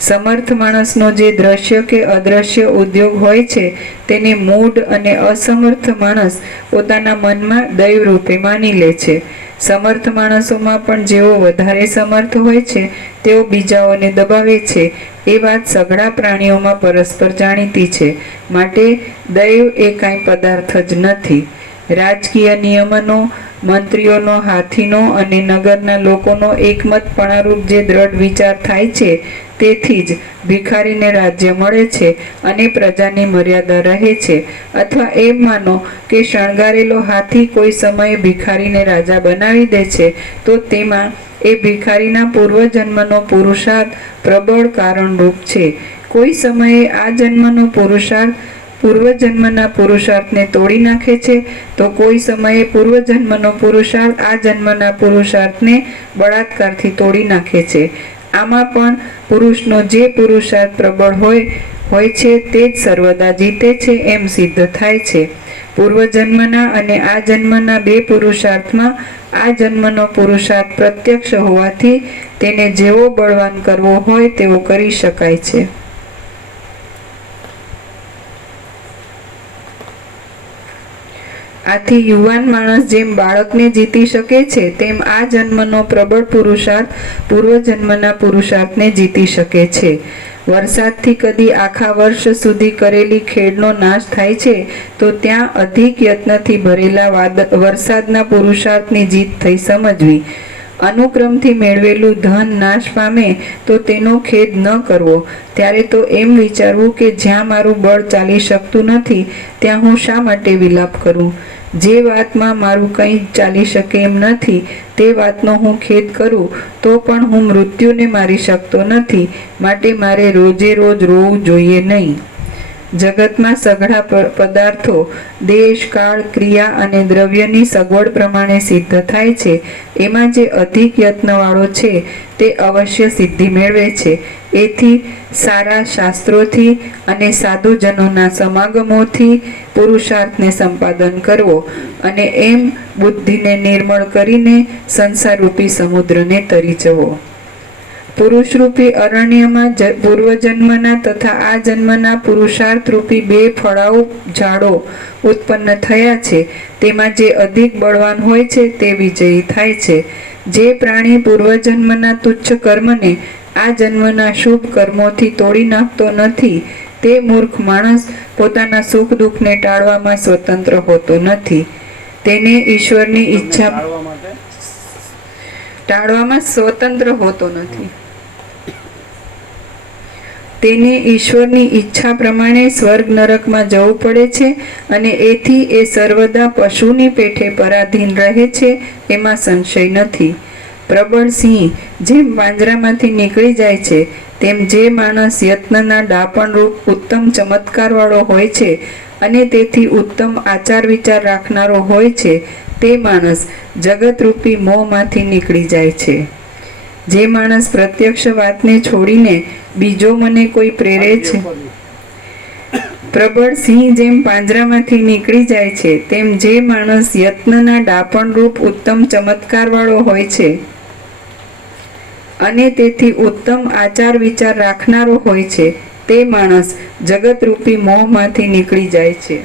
સમર્થ માણસનો જે દ્રશ્ય કે અદ્રશ્ય ઉદ્યોગ હોય છે તેને મૂઢ અને અસમર્થ માણસ પોતાના મનમાં દૈવ રૂપે માની લે છે. સમર્થ માણસોમાં પણ જેઓ વધારે સમર્થ હોય છે તેઓ બીજાઓને દબાવે છે એ વાત સઘળા પ્રાણીઓમાં પરસ્પર જાણીતી છે. માટે દૈવ એ કાંઈ પદાર્થ જ નથી. રાજકીય નિયમનો, મંત્રીઓનો, હાથીનો અને નગરના લોકોનો એકમતપણારૂપ જે દ્રઢ વિચાર થાય છે તેથી જ ભિખારીને રાજ્ય મળે છે અને પ્રજાની મર્યાદા રહે છે. અથવા એમ માનો કે શણગારેલો હાથી કોઈ સમયે ભિખારીને રાજા બનાવી દે છે તો તેમાં એ ભિખારીના પૂર્વજન્મનો પુરુષાર્થ પ્રબળ કારણરૂપ છે. કોઈ સમયે આ જન્મનો પુરુષાર્થ પૂર્વજન્મના પુરુષાર્થને તોડી નાખે છે તો કોઈ સમયે પૂર્વજન્મનો પુરુષાર્થ આ જન્મના પુરુષાર્થને બળાત્કારથી તોડી નાખે છે. આમાં પણ પુરુષનો જે પુરુષાર્થ પ્રબળ હોય છે તે જ સર્વદા જીતે છે એમ સિદ્ધ થાય છે. પૂર્વજન્મના અને આ જન્મના બે પુરુષાર્થમાં આ જન્મનો પુરુષાર્થ પ્રત્યક્ષ હોવાથી તેને જેવો બળવાન કરવો હોય તેવો કરી શકાય છે. આથી યુવાન માણસ જેમ બાળકને જીતી શકે છે તેમ આ જન્મનો પ્રબળ પુરુષાર્થ પૂર્વજન્મના પુરુષાર્થને જીતી શકે છે. વરસાદથી કદી આખા વર્ષ સુધી કરેલી ખેડનો નાશ થાય છે તો ત્યાં અધિક યત્નથી ભરેલા વરસાદના પુરુષાર્થની જીત થઈ સમજવી. અનુક્રમથી મેળવેલું ધન નાશ પામે તો તેનો ખેદ ન કરવો. ત્યારે તો એમ વિચારવું કે જ્યાં મારું બળ ચાલી શકતું નથી ત્યાં હું શા માટે વિલાપ કરું. જે વાતમાં મારું કંઈ ચાલી શકે એમ નથી તે વાતનો હું ખેદ કરું તો પણ હું મૃત્યુને મારી શકતો નથી, માટે મારે રોજે રોજ રોવું જોઈએ નહીં. જગતમાં સઘળા પદાર્થો દેશ, કાળ, ક્રિયા અને દ્રવ્યની સગવડ પ્રમાણે સિદ્ધ થાય છે. એમાં જે અધિક યત્નવાળો છે તે અવશ્ય સિદ્ધિ મેળવે છે. એથી સારા શાસ્ત્રોથી અને સાધુજનોના સમાગમોથી પુરુષાર્થને સંપાદન કરવો અને એમ બુદ્ધિને નિર્મળ કરીને સંસારરૂપી સમુદ્રને તરી જવો. પુરુષરૂપી અરણ્યમાં પૂર્વજન્મના તથા આ જન્મના પુરુષાર્થરૂપી બે ફળાઉ ઝાડો ઉત્પન્ન થયા છે. તેમાં જે અધિક બળવાન હોય છે તે વિજયી થાય છે. જે પ્રાણી પૂર્વજન્મના તુચ્છ કર્મને આ જન્મના શુભ કર્મોથી તોડી નાખતો નથી તે મૂર્ખ માણસ પોતાના સુખ દુઃખને ટાળવામાં સ્વતંત્ર હોતો નથી. તેને ઈશ્વરની ઈચ્છા ટાળવામાં સ્વતંત્ર હોતો નથી. તેને ઈશ્વરની ઈચ્છા પ્રમાણે સ્વર્ગ નરકમાં જવું પડે છે અને એથી એ સર્વદા પશુની પેઠે પરાધીન રહે છે એમાં સંશય નથી. પ્રબળ સિંહ જેમ પાંજરામાંથી નીકળી જાય છે તેમ જે માણસ યત્નના ડાપણરૂપ ઉત્તમ ચમત્કારવાળો હોય છે અને તેથી ઉત્તમ આચાર વિચાર રાખનારો હોય છે તે માણસ જગતરૂપી મોહમાંથી નીકળી જાય છે. જે માણસ પ્રત્યક્ષ વાતને છોડીને બીજો મને કોઈ પ્રેરે છે, પ્રબળ સિંહ જેમ પાંજરામાંથી નીકળી જાય છે તેમ જે માણસ યત્નના ડાપણરૂપ ઉત્તમ ચમત્કારવાળો હોય છે અને તેથી ઉત્તમ આચાર વિચાર રાખનારો હોય છે તે માણસ જગતરૂપી મોહમાંથી નીકળી જાય છે.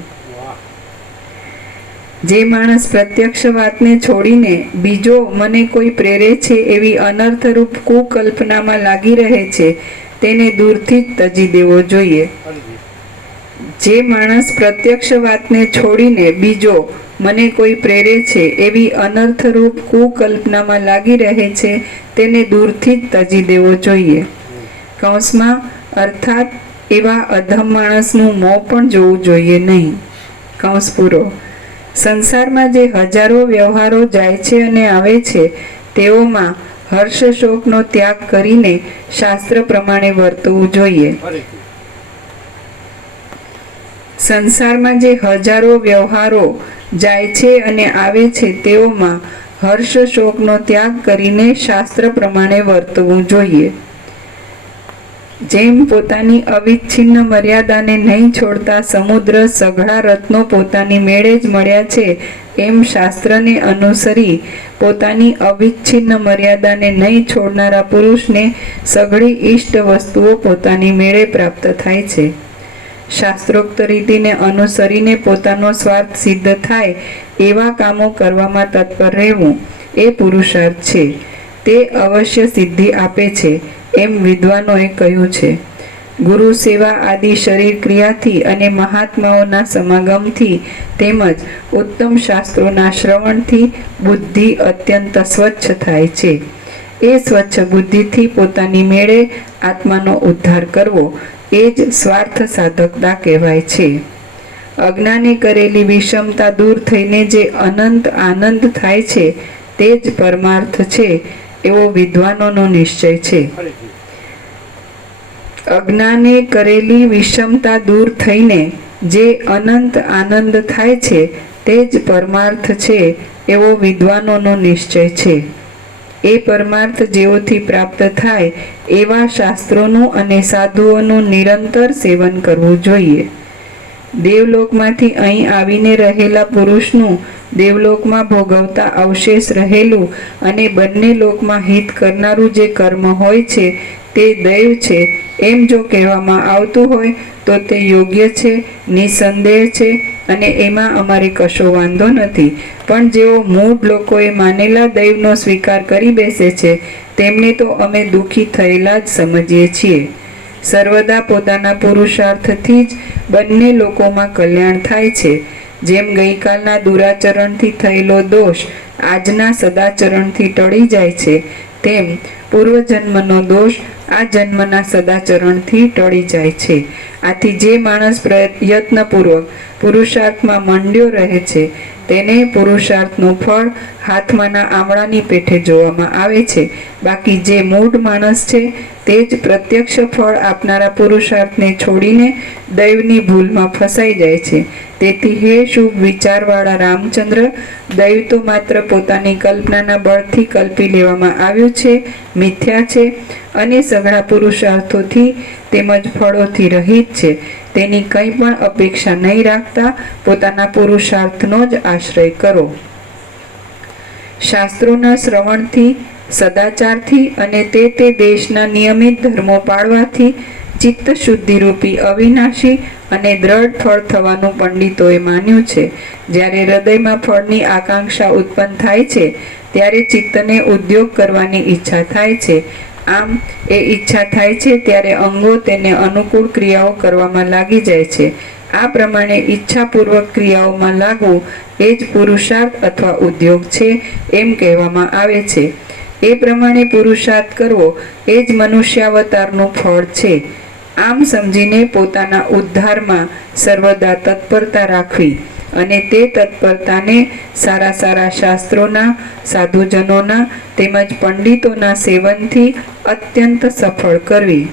જે માણસ પ્રત્યક્ષ વાતને છોડીને બીજો મને કોઈ પ્રેરે છે એવી અનર્થરૂપ કુકલ્પનામાં લાગી રહે છે તેને દૂરથી જ તજી દેવો જોઈએ. જે માણસ પ્રત્યક્ષ વાતને છોડીને બીજો મને કોઈ પ્રેરે છે એવી અનર્થરૂપ કુકલ્પનામાં લાગી રહે છે તેને દૂરથી જ તજી દેવો જોઈએ. કૌંસમાં અર્થાત એવા અધમ માણસનું મોં પણ જોવું જોઈએ નહીં. કૌંસ પૂરો. સંસારમાં જે હજારો વ્યવહારો જાય છે અને આવે છે તેઓમાં હર્ષ શોકનો ત્યાગ કરીને શાસ્ત્ર પ્રમાણે વર્તવું જોઈએ. સંસારમાં જે હજારો વ્યવહારો જાય છે અને આવે છે તેઓમાં હર્ષ શોકનો ત્યાગ કરીને શાસ્ત્ર પ્રમાણે વર્તવું જોઈએ. જેમ પોતાની અવિચ્છિન્ન મર્યાદાને નહીં છોડતા સમુદ્ર સઘળા રત્નો પોતાની મેળે જ મળ્યા છે, એમ શાસ્ત્રને અનુસરી પોતાની અવિચ્છિન્ન મર્યાદાને નહીં છોડનારા પુરુષને સઘળી ઈષ્ટ વસ્તુઓ પોતાની મેળે પ્રાપ્ત થાય છે. શાસ્ત્રોક્ત રીતિને અનુસરીને પોતાનો સ્વાર્થ સિદ્ધ થાય એવા કામો કરવામાં તત્પર રહેવું એ પુરુષાર્થ છે. તે અવશ્ય સિદ્ધિ આપે છે એમ વિદ્વાનોએ કહ્યું છે. ગુરુ સેવા આદિ શરીર ક્રિયાથી અને મહાત્માઓના સમાગમથી તેમજ ઉત્તમ શાસ્ત્રોના શ્રવણથી બુદ્ધિ અત્યંત સ્વચ્છ થાય છે. એ સ્વચ્છ બુદ્ધિથી પોતાની મેળે આત્માનો ઉદ્ધાર કરવો એ જ સ્વાર્થ સાધકતા કહેવાય છે. અજ્ઞાને કરેલી વિષમતા દૂર થઈને જે અનંત આનંદ થાય છે તે જ પરમાર્થ છે એવો વિદ્વાનોનો નિશ્ચય છે. અજ્ઞાને કરેલી વિષમતા દૂર થઈને જે અનંત આનંદ થાય છે તે જ પરમાર્થ છે એવો વિદ્વાનોનો નિશ્ચય છે. એ પરમાર્થ જેઓથી પ્રાપ્ત થાય એવા શાસ્ત્રોનું અને સાધુઓનું નિરંતર સેવન કરવું જોઈએ. દેવલોકમાંથી અહીં આવીને રહેલા પુરુષનું દેવલોકમાં ભોગવતા અવશેષ રહેલું અને બંને લોકમાં હિત કરનારું જે કર્મ હોય છે તે દૈવ છે એમ જો કહેવામાં આવતું હોય તો તે યોગ્ય છે, નિસંદેહ છે અને એમાં અમારે કશો વાંધો નથી. પણ જેઓ મૂળ લોકોએ માનેલા દૈવનો સ્વીકાર કરી બેસે છે તેમને તો અમે દુઃખી થયેલા જ સમજીએ છીએ. સર્વદા પોતાના પુરુષાર્થથી જ બંને લોકોમાં કલ્યાણ થાય છે. જેમ ગઈકાલના દુરાચરણથી થયેલો દોષ આજના સદાચરણથી ટળી જાય છે, તેમ પૂર્વજન્મનો દોષ આ જન્મના સદાચરણથી ટળી જાય છે. આથી જે માણસ પ્રયત્નપૂર્વક પુરુષાર્થમાં મંડ્યો રહે છે તેને પુરુષાર્થનું ફળ હાથમાંના આમળાની પેઠે જોવામાં આવે છે. બાકી જે મૂઢ માણસ છે તે જ પ્રત્યક્ષ ફળ આપનારા પુરુષાર્થને છોડીને દૈવની ભૂલમાં ફસાઈ જાય છે. તેથી હે શુભ વિચારવાળા રામચંદ્ર, દૈવ તો માત્ર પોતાની કલ્પનાના બળથી કલ્પી લેવામાં આવ્યું છે, મિથ્યા છે અને સઘળા પુરુષાર્થોથી તેમજ ફળોથી રહિત છે. તેની કંઈ પણ અપેક્ષા નહીં રાખતા પોતાના પુરુષાર્થનો જ આશ્રય કરો. શાસ્ત્રોના શ્રવણથી, સદાચારથી અને તે દેશના નિયમિત ધર્મો પાળવાથી ચિત્ત શુદ્ધિરૂપી અવિનાશી અને દ્રઢ ફળ થવાનું પંડિતોએ માન્યું છે. જ્યારે હૃદયમાં ફળની આકાંક્ષા ઉત્પન્ન થાય છે ત્યારે ચિત્તને ઉદ્યોગ કરવાની ઈચ્છા થાય છે. આમ એ ઈચ્છા થાય છે ત્યારે અંગો તેને અનુકૂળ ક્રિયાઓ કરવામાં લાગી જાય છે. આ પ્રમાણે ઈચ્છાપૂર્વક ક્રિયાઓમાં લાગવું એ જ પુરુષાર્થ અથવા ઉદ્યોગ છે એમ કહેવામાં આવે છે. એ પ્રમાણે પુરુષાર્થ કરવો એ જ મનુષ્યાવતારનું ફળ છે. આમ સમજીને પોતાના ઉદ્ધારમાં સર્વદા તત્પરતા રાખવી અને તે તત્પરતાને સારા સારા શાસ્ત્રોના, સાધુજનોના તેમજ પંડિતોના સેવનથી અત્યંત સફળ કરવી.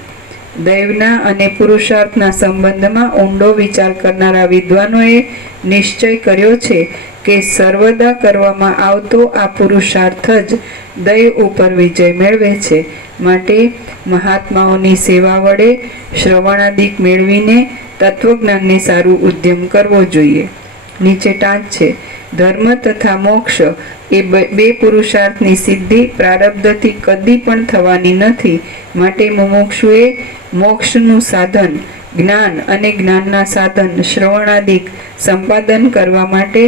દૈવના અને પુરુષાર્થના સંબંધમાં ઊંડો વિચાર કરનારા વિદ્વાનોએ નિશ્ચય કર્યો છે કે સર્વદા કરવામાં આવતો આ પુરુષાર્થ જ દૈવ ઉપર વિજય મેળવે છે. માટે મહાત્માઓની સેવા વડે શ્રવણાદિક મેળવીને તત્વજ્ઞાનને સારું ઉદ્યમ કરવો જોઈએ. નીચે ટાંચ છે. ધર્મ તથા મોક્ષ એ બે પુરુષાર્થની સિદ્ધિ પ્રારબ્ધથી કદી પણ થવાની નથી. માટે મુમુક્ષુએ મોક્ષનું સાધન જ્ઞાન અને જ્ઞાનના સાધન શ્રવણાદિક સંપાદન કરવા માટે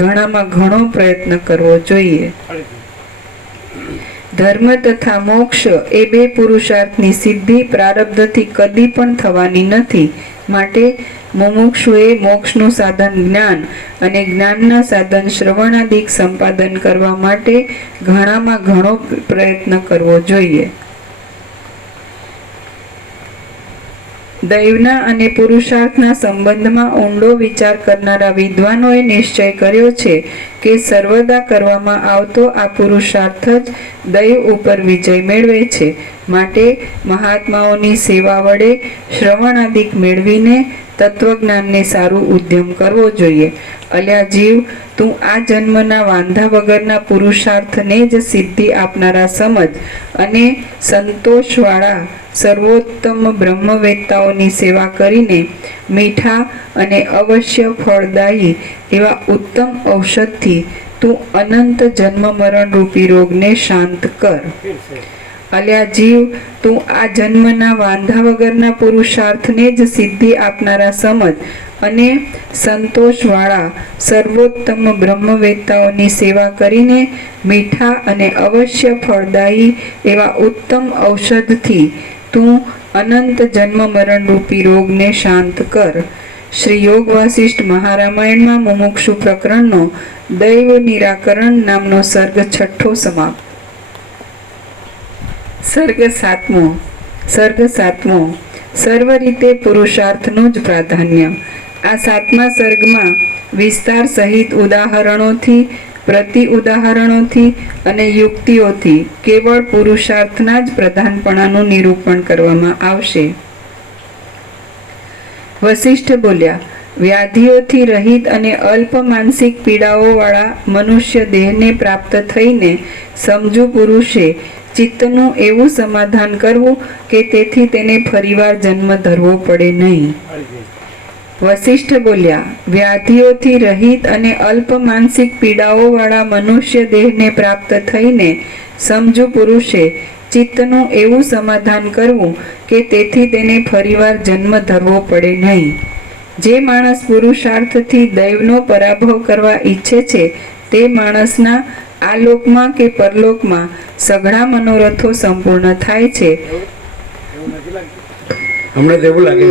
ઘણામાં ઘણો પ્રયત્ન કરવો જોઈએ. ધર્મ તથા મોક્ષ એ બે પુરુષાર્થની સિદ્ધિ પ્રારબ્ધથી કદી પણ થવાની નથી. માટે મુમુક્ષુએ મોક્ષનું સાધન જ્ઞાન અને જ્ઞાનના સાધન શ્રવણાદિક સંપાદન કરવા માટે ઘણામાં ઘણો પ્રયત્ન કરવો જોઈએ. દૈવના અને પુરુષાર્થના સંબંધમાં ઊંડો વિચાર કરનારા વિદ્વાનોએ નિશ્ચય કર્યો છે કે સર્વદા કરવામાં આવતો આ પુરુષાર્થ જ દૈવ ઉપર વિજય મેળવે છે. માટે મહાત્માઓની સેવા વડે શ્રવણાદિક મેળવીને તત્વજ્ઞાનને સારું ઉદ્યમ કરવો જોઈએ. અલ્યા જીવ, તું આ જન્મના વાંધા વગરના પુરુષાર્થને જ સિદ્ધિ આપનારા સમજ અને સંતોષવાળા સર્વોત્તમ બ્રહ્મવેત્તાઓની સેવા કરીને મીઠા અને અવશ્ય ફળદાયી એવા ઉત્તમ ઔષધથી તું અનંત જન્મ મરણ રૂપી રોગને શાંત કર. અલ્યા જીવ, તું આ જન્મના વાંધા વગરના પુરુષાર્થને જ સિદ્ધિ આપનારા સમજ અને સંતોષવાળા સર્વોત્તમ બ્રહ્મવેત્તાઓની સેવા કરીને મીઠા અને અવશ્ય ફળદાયી એવા ઉત્તમ ઔષધથી તું અનંત જન્મ મરણ રૂપી રોગને શાંત કર. શ્રી યોગ વાસિષ્ઠ મહારામાયણમાં મુમુક્ષુ પ્રકરણનો દૈવ નિરાકરણ નામનો સર્ગ 6 સમાપ્ત. સર્ગ સાતમો સર્વ રીતે પુરુષાર્થનું જ પ્રાધાન્ય. આ 7મા સર્ગમાં વિસ્તાર સહિત ઉદાહરણોથી, પ્રતિ ઉદાહરણોથી અને યુક્તિઓથી કેવળ પુરુષાર્થના જ પ્રધાનપણાનું નિરૂપણ કરવામાં આવશે. વશિષ્ઠ બોલ્યા, વ્યાધિઓથી રહિત અને અલ્પ માનસિક પીડાઓવાળા મનુષ્ય દેહને પ્રાપ્ત થઈને સમજુ પુરુષે ચિત્તનું એવું સમાધાન કરવું કે તેથી તેને ફરીવાર જન્મ ધરવો પડે નહીં. વશિષ્ઠ બોલ્યા, વ્યાધિઓથી રહિત અને અલ્પ માનસિક પીડાઓવાળા મનુષ્ય દેહને પ્રાપ્ત થઈને સમજુ પુરુષે ચિત્તનું એવું સમાધાન કરવું કે તેથી તેને ફરીવાર જન્મ ધરવો પડે નહીં. જે માણસ પુરુષાર્થથી દૈવનો પરાભવ કરવા ઈચ્છે છે તે માણસના આ લોકમાં કે પરલોકમાં સઘળા મનોરથો સંપૂર્ણ થાય છે. હમણાં તો એવું લાગે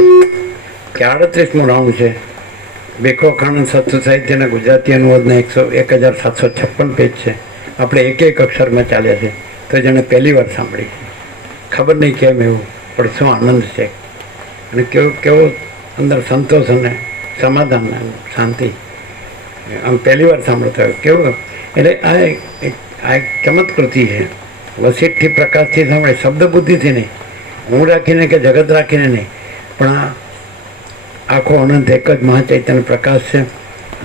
કે 38મો રાઉન્ડ છે. બેકો ખાનન સત્સુ સાહિત્યના ગુજરાતી અનુવાદના 1756 પેજ છે. આપણે એક એક અક્ષરમાં ચાલ્યા છે તો જેણે પહેલી વાર સાંભળી. ખબર નહીં કેમ એવું, પણ શું આનંદ છે અને કેવો અંદર સંતોષ અને સમાધાન અને શાંતિ. આમ પહેલી વાર સાંભળતા હોય કેવું. એટલે આ એક ચમત્કૃતિ છે. વસિષ્ઠથી પ્રકાશથી સાંભળે, શબ્દ બુદ્ધિથી નહીં, હું રાખીને કે જગત રાખીને નહીં, પણ આ આખો અનંત એક જ મહાચૈતન્ય પ્રકાશ છે.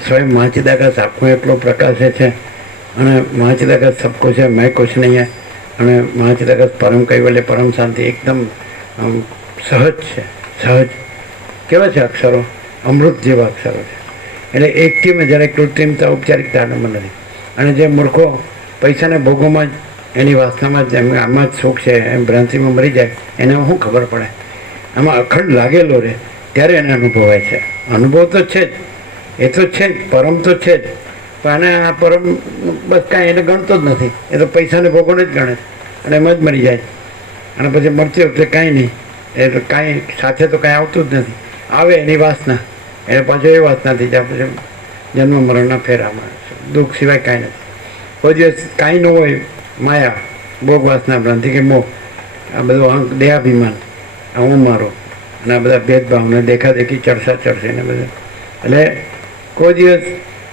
સ્વયં મહાચિદાકાશ આખો એટલો પ્રકાશ છે અને મહાચિદાકાશ સબકો છે, મેં કુછ નહીં હે. અને મહાચિદાકાશ પરમ કૈવલ્ય, પરમ શાંતિ, એકદમ સહજ છે. સહજ કેવા છે અક્ષરો? અમૃત જેવા અક્ષરો છે. એટલે એકથી જ્યારે કૃત્રિમતા, ઔપચારિકતા નથી. અને જે મૂર્ખો પૈસાને ભોગોમાં જ એની વાસનામાં જ આમાં જ સુખ છે એમ ભ્રાંતિમાં મરી જાય, એને શું ખબર પડે? આમાં અખંડ લાગેલો રહે ત્યારે એને અનુભવાય છે. અનુભવ તો છે જ, એ તો છે જ, પરમ તો છે જ, પણ આ પરમ બસ કાંઈ એને ગણતો જ નથી. એ તો પૈસાને ભોગોને જ ગણે અને એમ જ મરી જાય. અને પછી મરતી વખતે કાંઈ નહીં, એ તો કાંઈ સાથે તો કાંઈ આવતું જ નથી. આવે એની વાસના, એને પાછો એ વાસના થઈ જાય, પછી જન્મ મરણના ફેરામાં દુઃખ સિવાય કાંઈ નથી. કોઈ દિવસ કાંઈ ન હોય, માયા, ભોગ, વાસના, ભ્રાંતિ કે મોહ, આ બધું દેહાભિમાન, આ હું મારો, અને આ બધા ભેદભાવને દેખાદેખી, ચડસા ચડશે ને બધું. એટલે કોઈ દિવસ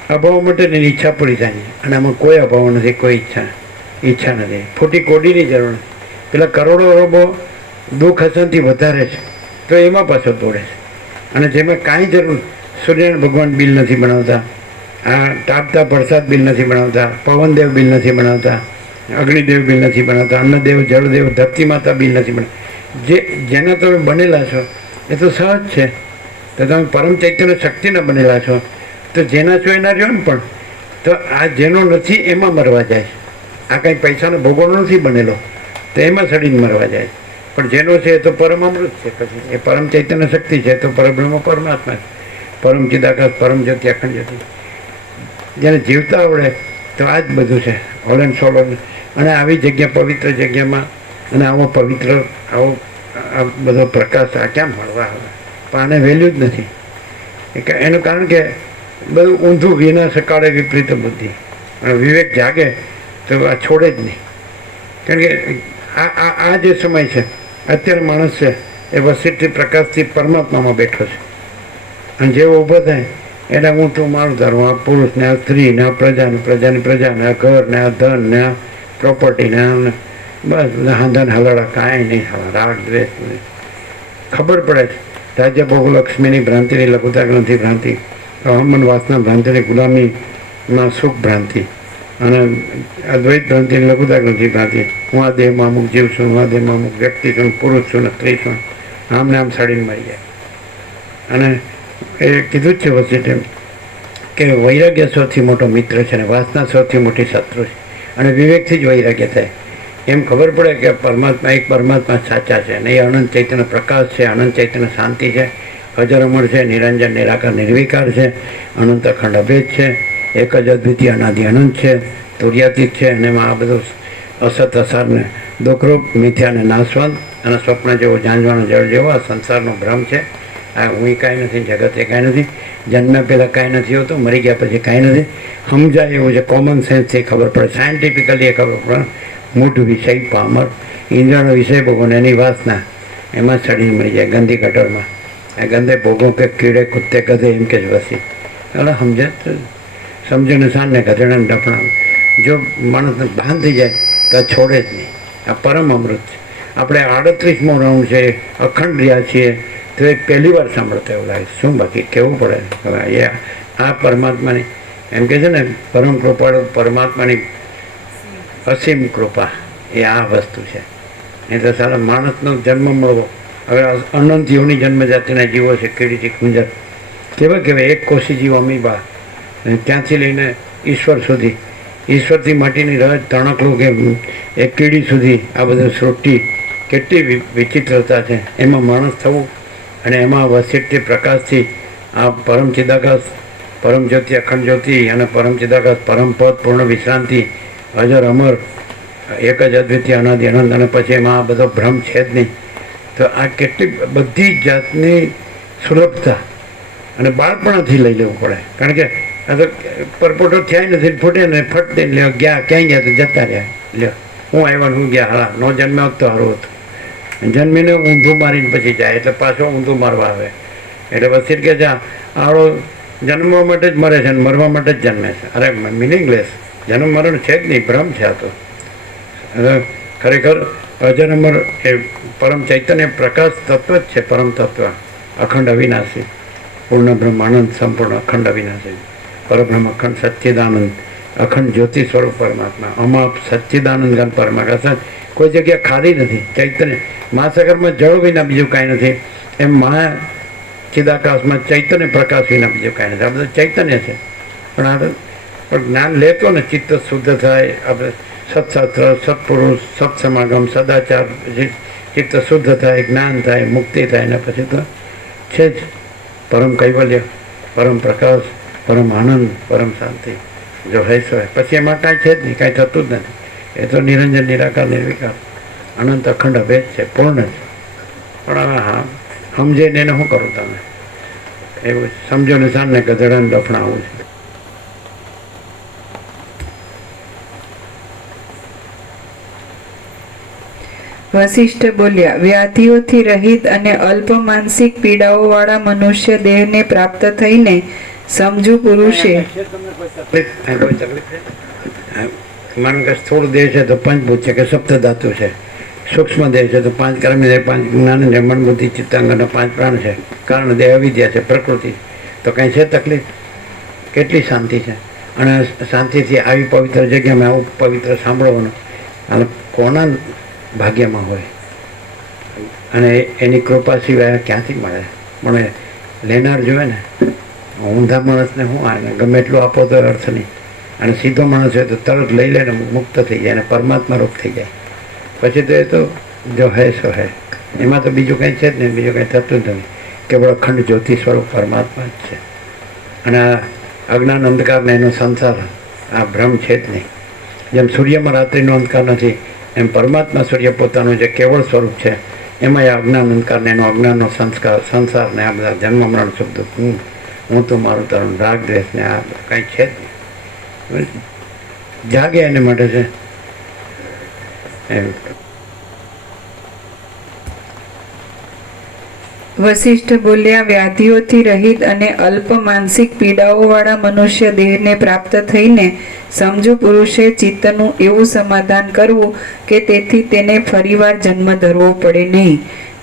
અભાવ માટે એની ઈચ્છા પૂરી થાય છે. અને આમાં કોઈ અભાવ નથી, કોઈ ઈચ્છા નથી. ફૂટી કોડીની જરૂર નથી. પેલા કરોડો અરબો દુઃખ હસનથી વધારે છે તો એમાં પાછો દોડે છે. અને જેમાં કાંઈ જરૂર, સૂર્યનારાયણ ભગવાન બિલ નથી બનાવતા, આ તાપતા વરસાદ બિલ નથી બનાવતા, પવનદેવ બિલ નથી બનાવતા, અગ્નિદેવ બિલ નથી બનાવતા, અન્નદેવ, જળદેવ, ધરતી માતા બિલ નથી બનાવતા. જેના તમે બનેલા છો એ તો સહજ છે. તો તમે પરમ ચૈતન્ય શક્તિના બનેલા છો, તો જેના છો એના રહ્યો ને. પણ તો આ જેનો નથી એમાં મરવા જાય. આ કાંઈ પૈસાનો ભોગવણો નથી બનેલો તો એમાં સડીને મરવા જાય. પણ જેનો છે એ તો પરમ અમૃત છે. પછી એ પરમ ચૈતન્ય શક્તિ છે, તો પરબ્રહ્મ પરમાત્મા છે, પરમ ચિદાકાશ, પરમ જ્યોતિ, અખંડ જ્યોતિ. જેને જીવતા આવડે તો આ જ બધું છે, ઓલ એન્ડ સોલ. અને આવી જગ્યા, પવિત્ર જગ્યામાં, અને આવો પવિત્ર, આવો આ બધો પ્રકાશ આ ક્યાં મળવા આવે? પણ આને વેલ્યુ જ નથી. એનું કારણ કે બધું ઊંધું, વિના સકાળે વિપરીત બુદ્ધિ. અને વિવેક જાગે તો આ છોડે જ નહીં. કારણ કે આ જે સમય છે, અત્યારે માણસ છે એ વસીથી પ્રકાશથી પરમાત્મામાં બેઠો છે. અને જેવો ઊભો થાય એટલે હું તું મારું તારું, આ પુરુષ ને આ સ્ત્રી ને આ પ્રજાને, પ્રજાની પ્રજા ને આ ઘર ને આ ધન ને આ પ્રોપર્ટી ને આ બસ હાંધન હલાડા કાંઈ નહીં થવા. રાગ દ્વેષ ખબર પડે છે. રાજ્ય ભોગ લક્ષ્મીની ભ્રાંતિની લઘુતા ગ્રંથિ ભ્રાંતિ, અહમન વાસના ભ્રાંતિની ગુલામીમાં સુખ ભ્રાંતિ અને અદ્વૈત ભ્રાંતિની લઘુતા ગ્રંથિ ભ્રાંતિ. હું આ દેહમાં અમુક જીવ છું, હું આ દેહમાં અમુક વ્યક્તિ છું, પુરુષ છું ને સ્ત્રી છું, આમને આમ સડીને મરી જાય. અને એ કીધું જ છે વસીઠે કે વૈરાગ્ય સૌથી મોટો મિત્ર છે અને વાસના સૌથી મોટી શત્રુ છે. અને વિવેકથી જ વૈરાગ્ય થાય. એમ ખબર પડે કે પરમાત્મા એક પરમાત્મા સાચા છે અને એ અનંત ચૈતન્ય પ્રકાશ છે, અનંત ચૈતન્ય શાંતિ છે, અજર અમર છે, નિરંજન નિરાકાર નિર્વિકાર છે, અનંત અખંડ અભેદ છે, એક જ અદ્વિતીય અનાદિ અનંત છે, તુર્યાતીત છે. અને એમાં આ બધું અસત અસારને દુઃખરૂપ મિથ્યાને નાશવંત અને સ્વપ્ન જેવો ઝાંઝવાણો જળ જેવો આ સંસારનો ભ્રમ છે. આ હું કાંઈ નથી, જગત એ કાંઈ નથી, જન્મ્યા પહેલાં કાંઈ નથી હોતું, મરી ગયા પછી કાંઈ નથી. સમજાય એવું છે, કોમન સેન્સથી ખબર પડે, સાયન્ટિફિકલી એ ખબર પડે. મૂઢ વિષય પામર, ઇન્દ્રનો વિષય ભોગવને એની વાસના એમાં સડી મરી જાય ગંદી ગટરમાં. આ ગંદે ભોગો કે કીડે કૂદતે ગધે એમ કે જ વસી. એટલે સમજે ને સાંજને ગધેડાને ડફણા. જો માણસને ભાન થઈ જાય તો છોડે જ નહીં. આ પરમ અમૃત છે. આપણે 38મો રાઉન્ડ છે, અખંડ રહ્યા છીએ, તો એ પહેલી વાર સાંભળતા એવું લાગે. શું બાકી કહેવું પડે હવે એ આ પરમાત્માની એમ કે છે ને પરમ કૃપાળુ પરમાત્માની અસીમ કૃપા એ આ વસ્તુ છે. એ તો સારા માણસનો જન્મ મળવો. હવે અનંત જીવની જન્મ જાતિના જીવો છે, કીડીથી કુંજર કેવા કહેવાય, એક કોશી જીવ અમીબા, ત્યાંથી લઈને ઈશ્વર સુધી, ઈશ્વરથી માટીની રજ તણકલું કે એક કીડી સુધી, આ બધું સૃષ્ટિ કેટલી વિચિત્રતા છે. એમાં માણસ થવું અને એમાં વસીઠથી પ્રકાશથી આ પરમ ચિદાકાશ, પરમ જ્યોતિ, અખંડ જ્યોતિ અને પરમ ચિદાકાશ, પરમ પદ, પૂર્ણ વિશ્રાંતિ, અજર અમર, એક જ અદ્વિતીય અનાદિ અનંત. અને પછી એમાં આ બધો ભ્રમ છે જ નહીં. તો આ કેટલી બધી જાતની સુલભતા અને બાળપણથી લઈ લેવું પડે. કારણ કે આ તો પરપોટો થયા નથી, ફૂટે ને ફટ દઈને લ્યો ગયા, ક્યાંય ગયા તો જતા રહ્યા. લ્યો હું આવ્યા હું ગયા, હા ન જન્મ્યો હોત તો સારું હતું. જન્મીને ઊંધું મારીને પછી જાય એટલે પાછો ઊંધું મારવા આવે. એટલે પછી કે છે આવડો જન્મવા માટે જ મરે છે અને મરવા માટે જ જન્મે છે. અરે મિનિંગલેસ, જન્મ મરણ છે જ નહીં, ભ્રમ છે આ તો. ખરેખર અજર અમર એ પરમ ચૈતન્ય પ્રકાશ તત્વ જ છે, પરમ તત્વ, અખંડ અવિનાશી, પૂર્ણ બ્રહ્માનંદ, સંપૂર્ણ અખંડ અવિનાશી, પરબ્રહ્મ અખંડ સચ્ચિદાનંદ, અખંડ જ્યોતિ સ્વરૂપ પરમાત્મા, અમાપ સચ્ચિદાનંદ ઘન પરમાકાશ. કોઈ જગ્યા ખાલી નથી. ચૈતન્ય મહાસાગરમાં જળ વિના બીજું કાંઈ નથી, એમ મહા ચિદાકાશમાં ચૈતન્ય પ્રકાશ વિના બીજું કાંઈ નથી. આ બધું ચૈતન્ય છે. પણ આ પણ જ્ઞાન લેતો ને ચિત્ત શુદ્ધ થાય, આપણે સત્શાસ્ત્ર, સત્પુરુષ, સત્સમાગમ, સદાચાર, ચિત્ત શુદ્ધ થાય, જ્ઞાન થાય, મુક્તિ થાય ને પછી તો છે જ પરમ કૈવલ્ય, પરમ પ્રકાશ, પરમ આનંદ, પરમ શાંતિ. જો હૈસ હોય પછી એમાં કાંઈ છે જ નહીં, કાંઈ થતું જ નથી. એ તો નિરંજન નિરાકાર નિર્વિકાર અનંત અખંડ અભેદ છે, પૂર્ણ છે. પણ હા સમજે ને એને શું કરું તમે? એવું સમજો ને સાંજને ગધેડાને દફણાવું છે. વશિષ્ઠ બોલ્યા, વ્યાધિઓથી રહિત અને અલ્પ માનસિક પીડાઓ વાળા મનુષ્ય દેહને પ્રાપ્ત થઈને સમજુ પુરુષે માનો કે સ્થૂળ દેહ છે તો પંચભૂત છે કે સપ્ત ધાતુ છે, સૂક્ષ્મ દેહ છે તો પાંચ કર્મ દેહ, પાંચ જ્ઞાન, મન, બુદ્ધિ, ચિત્તાંગના પાંચ પ્રાણ છે, કારણ દેહ અવિદ્યા છે, પ્રકૃતિ. તો કંઈ છે તકલીફ? કેટલી શાંતિ છે. અને શાંતિથી આવી પવિત્ર જગ્યામાં આવું પવિત્ર સાંભળવાનું અને કોના ભાગ્યમાં હોય? અને એની કૃપા સિવાય ક્યાંથી મળે? મને લેનાર જોઈએ ને. ઊંધા માણસને શું આવે, ગમે એટલું આપો તો અર્થ નહીં. અને સીધો માણસ હોય તો તરત લઈ લે ને મુક્ત થઈ જાય અને પરમાત્મા રૂપ થઈ જાય. પછી તો એ તો જો હે સો હે, એમાં તો બીજું કંઈ છે જ નહીં, બીજું કંઈ થતું જ નથી. કેવળ અખંડ જ્યોતિ સ્વરૂપ પરમાત્મા જ છે. અને આ અજ્ઞાન અંધકારને એનો સંસાર, આ ભ્રમ છે જ નહીં. જેમ સૂર્યમાં રાત્રિનો અંધકાર નથી, એમ પરમાત્મા સૂર્ય પોતાનું જે કેવળ સ્વરૂપ છે એમાં એ અજ્ઞાન અંધકારને, એનો અજ્ઞાનનો સંસારને, આ બધા જન્મ મરણ શબ્દ, હું તો મારું તારું, રાગ દ્વેષને આ કંઈ છે જ નહીં. જાગે એને માટે છે એમ. વશિષ્ઠ બોલ્યા, વ્યાધિઓથી રહિત અને અલ્પ માનસિક પીડાઓવાળા મનુષ્ય દેહને પ્રાપ્ત થઈને સમજુ પુરુષે ચિત્તનું એવું સમાધાન કરવું કે તેથી તેને ફરીવાર જન્મ ધરવો પડે નહીં.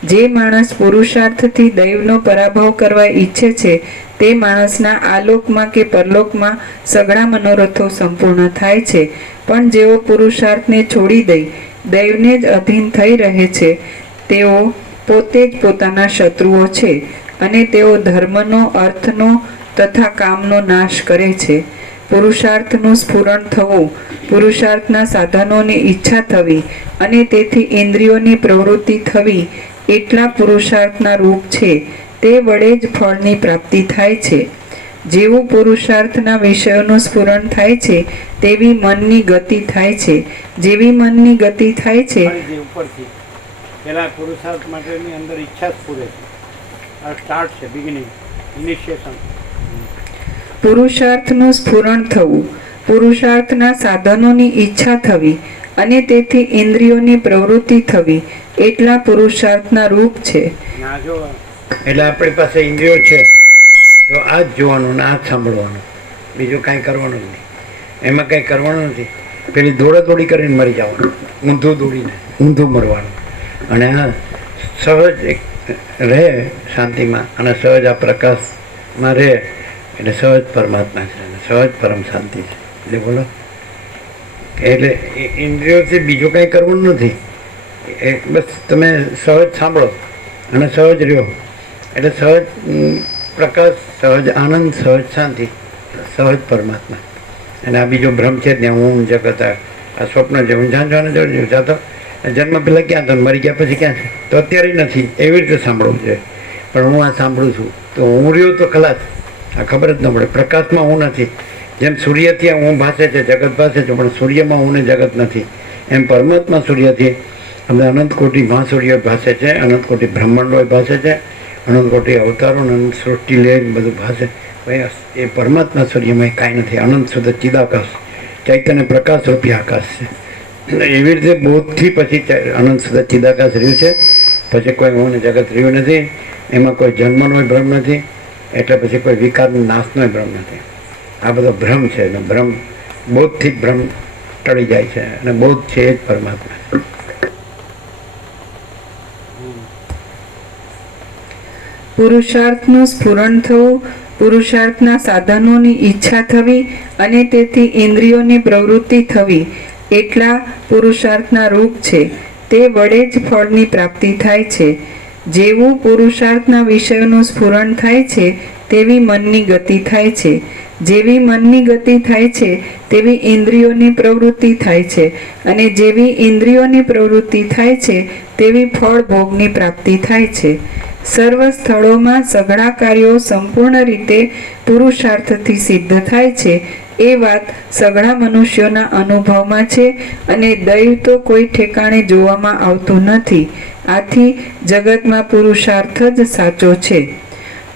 જે માણસ પુરુષાર્થથી દૈવનો પરાભવ કરવા ઈચ્છે છે તે માણસના આલોકમાં કે પરલોકમાં સઘળા મનોરથો સંપૂર્ણ થાય છે. પણ જેઓ પુરુષાર્થને છોડી દઈ દૈવને જ અધીન થઈ રહે છે તેઓ પોતે જ પોતાના શત્રુઓ છે અને તેઓ ધર્મનો, અર્થનો તથા કામનો નાશ કરે છે. પુરુષાર્થનું સ્ફુરણ થવું, પુરુષાર્થના સાધનોની ઈચ્છા થવી અને તેથી ઇન્દ્રિયોની પ્રવૃત્તિ થવી એટલા પુરુષાર્થના રૂપ છે. તે વડે જ ફળની પ્રાપ્તિ થાય છે. જેવું પુરુષાર્થના વિષયોનું સ્ફુરણ થાય છે તેવી મનની ગતિ થાય છે. જેવી મનની ગતિ થાય છે જે ઉપરથી પેલા પુરુષાર્થ માટેની અંદર ઈચ્છા સ્ફુરે છે. આ સ્ટાર્ટ છે, બિગિનિંગ, ઇનિશિએશન. પુરુષાર્થનું સ્ફુરણ થવું, પુરુષાર્થના સાધનોની ઈચ્છા થવી અને તેથી ઇન્દ્રિયોની પ્રવૃત્તિ થવી એટલા પુરુષાર્થના રૂપ છે. એટલે આપણી પાસે ઇન્દ્રિયો છે તો આ જ જોવાનું ને આ જ સાંભળવાનું, બીજું કાંઈ કરવાનું જ નહીં. એમાં કંઈ કરવાનું નથી. પેલી દોડાદોડી કરીને મરી જવાનું, ઊંધું દોડીને ઊંધું મરવાનું. અને આ સહજ રહે શાંતિમાં અને સહજ આ પ્રકાશમાં રહે એટલે સહજ પરમાત્મા છે અને સહજ પરમ શાંતિ છે. એટલે બોલો, એટલે ઇન્દ્રિયોથી બીજું કાંઈ કરવાનું નથી. બસ તમે સહજ સાંભળો અને સહજ રહ્યો એટલે સહજ પ્રકાશ, સહજ આનંદ, સહજ શાંતિ, સહજ પરમાત્મા. અને આ બીજો ભ્રમ છે જ ને, હું જગત, આ સ્વપ્ન છે, હું જાણવાનું જરૂર જાતો જન્મ પહેલાં ક્યાં હતો, મરી ગયા પછી ક્યાં છે, તો અત્યારે નથી. એવી રીતે સાંભળવું છે. પણ હું આ સાંભળું છું તો હું રહ્યો તો ખલાસ, આ ખબર જ ન પડે. પ્રકાશમાં હું નથી. જેમ સૂર્યથી હું ભાસે છે, જગત ભાસે છે, પણ સૂર્યમાં હું ને જગત નથી. એમ પરમાત્મા સૂર્યથી અમે અનંત કોટી મહાસૂર્ય ભાસે છે, અનંત કોટી બ્રહ્માંડો ભાસે છે, અનંત કોટી અવતારો, અનંત સૃષ્ટિ લે બધું ભાસે. એ પરમાત્મા સૂર્યમાં કાંઈ નથી. અનંત શુદ્ધ ચિદાકાશ, ચૈતન્ય પ્રકાશ રૂપી આકાશ છે. એવી રીતે બોધથી પછી અનંત શુદ્ધ ચિદાકાશ રહ્યું છે. પછી કોઈ હું ને જગત રહ્યું નથી. એમાં કોઈ જન્મનો ભ્રમ નથી. એટલે પછી કોઈ વિકારનો નાશનો ભ્રમ નથી. આ બધો ભ્રમ છે. અને ભ્રમ, બોધથી જ ભ્રમ ટળી જાય છે અને બોધ છે એ જ પરમાત્મા. પુરુષાર્થનું સ્ફુરણ થવું, પુરુષાર્થના સાધનોની ઈચ્છા થવી અને તેથી ઇન્દ્રિયોની પ્રવૃત્તિ થવી એટલા પુરુષાર્થના રૂપ છે. તે વડે જ ફળની પ્રાપ્તિ થાય છે. જેવું પુરુષાર્થના વિષયોનું સ્ફુરણ થાય છે તેવી મનની ગતિ થાય છે. જેવી મનની ગતિ થાય છે તેવી ઇન્દ્રિયોની પ્રવૃત્તિ થાય છે અને જેવી ઇન્દ્રિયોની પ્રવૃત્તિ થાય છે તેવી ફળ ભોગની પ્રાપ્તિ થાય છે. સર્વ સ્થળોમાં સઘળા કાર્યો સંપૂર્ણ રીતે પુરુષાર્થથી સિદ્ધ થાય છે એ વાત સઘળા મનુષ્યોના અનુભવમાં છે અને દૈવ તો કોઈ ઠેકાણે જોવામાં આવતું નથી. આથી જગતમાં પુરુષાર્થ જ સાચો છે.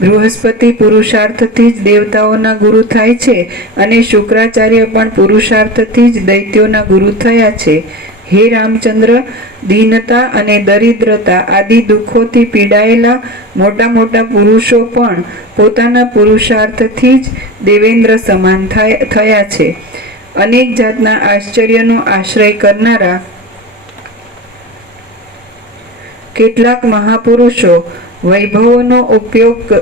બૃહસ્પતિ પુરુષાર્થથી જ દેવતાઓના ગુરુ થાય છે અને શુક્રાચાર્ય પણ પુરુષાર્થથી જ દૈત્યોના ગુરુ થયા છે. હે રામચંદ્ર, દીનતા અને દરિદ્રતા આદિ દુઃખોથી પીડાયેલા મોટા મોટા પુરુષો પણ પોતાના પુરુષાર્થથી જ દેવેન્દ્ર સમાન થયા છે. અનેક જાતના આશ્ચર્યનો આશ્રય કરનારા કેટલાક મહાપુરુષો વૈભવોનો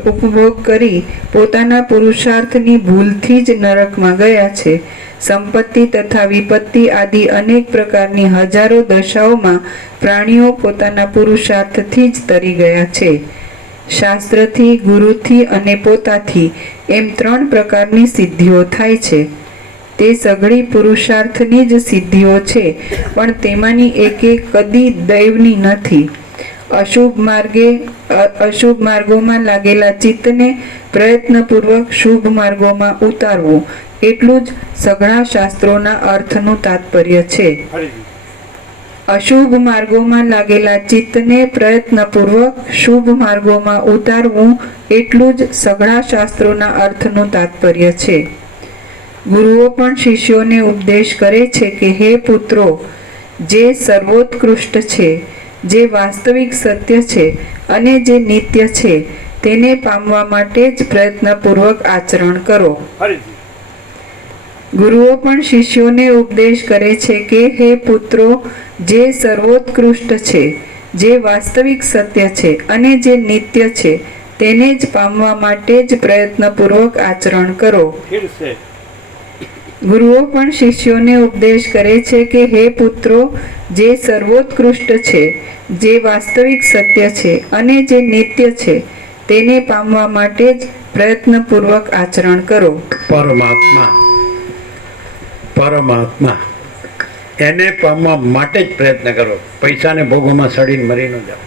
ઉપભોગ કરી પોતાના પુરુષાર્થની ભૂલથી જ નરકમાં ગયા છે. સંપત્તિ તથા વિપત્તિ આદિ અનેક પ્રકારની હજારો દશાઓમાં પ્રાણીઓ પોતાના પુરુષાર્થથી જ તરી ગયા છે. શાસ્ત્રથી, ગુરુથી અને પોતાથી એમ 3 પ્રકારની સિદ્ધિઓ થાય છે. તે સઘળી પુરુષાર્થની જ સિદ્ધિઓ છે, પણ તેમાંની એકે કદી દૈવની નથી. અશુભ માર્ગોમાં લાગેલા ચિત્તને પ્રયત્નપૂર્વક શુભ માર્ગોમાં ઉતારવું એટલું જ સઘળા શાસ્ત્રોના અર્થનું તાત્પર્ય છે. અશુભ માર્ગોમાં લાગેલા ચિત્તને પ્રયત્નપૂર્વક શુભ માર્ગોમાં ઉતારવું એટલું જ સઘળા શાસ્ત્રોના અર્થનું તાત્પર્ય છે. ગુરુઓ પણ શિષ્યોને ઉપદેશ કરે છે કે હે પુત્રો, જે સર્વોત્કૃષ્ટ છે જે વાસ્તવિક સત્ય છે અને જે નિત્ય છે તેને પામવા માટે જ પ્રયત્નપૂર્વક આચરણ કરો. ગુરુઓ પણ શિષ્યોને ઉપદેશ કરે છે કે હે પુત્રો, જે સર્વોત્કૃષ્ટ છે, જે વાસ્તવિક સત્ય છે અને જે નિત્ય છે તેને જ પામવા માટે જ પ્રયત્નપૂર્વક આચરણ કરો. ગુરુઓ પણ શિષ્યોને ઉપદેશ કરે છે કે હે પુત્રો, જે સર્વોત્કૃષ્ટ છે, જે વાસ્તવિક સત્ય છે અને જે નિત્ય છે તેને પામવા માટે જ પ્રયત્નપૂર્વક આચરણ કરો. પરમાત્મા એને પામવા માટે જ પ્રયત્ન કરો. પૈસાને ભોગોમાં સડીને મરી ન જાઓ.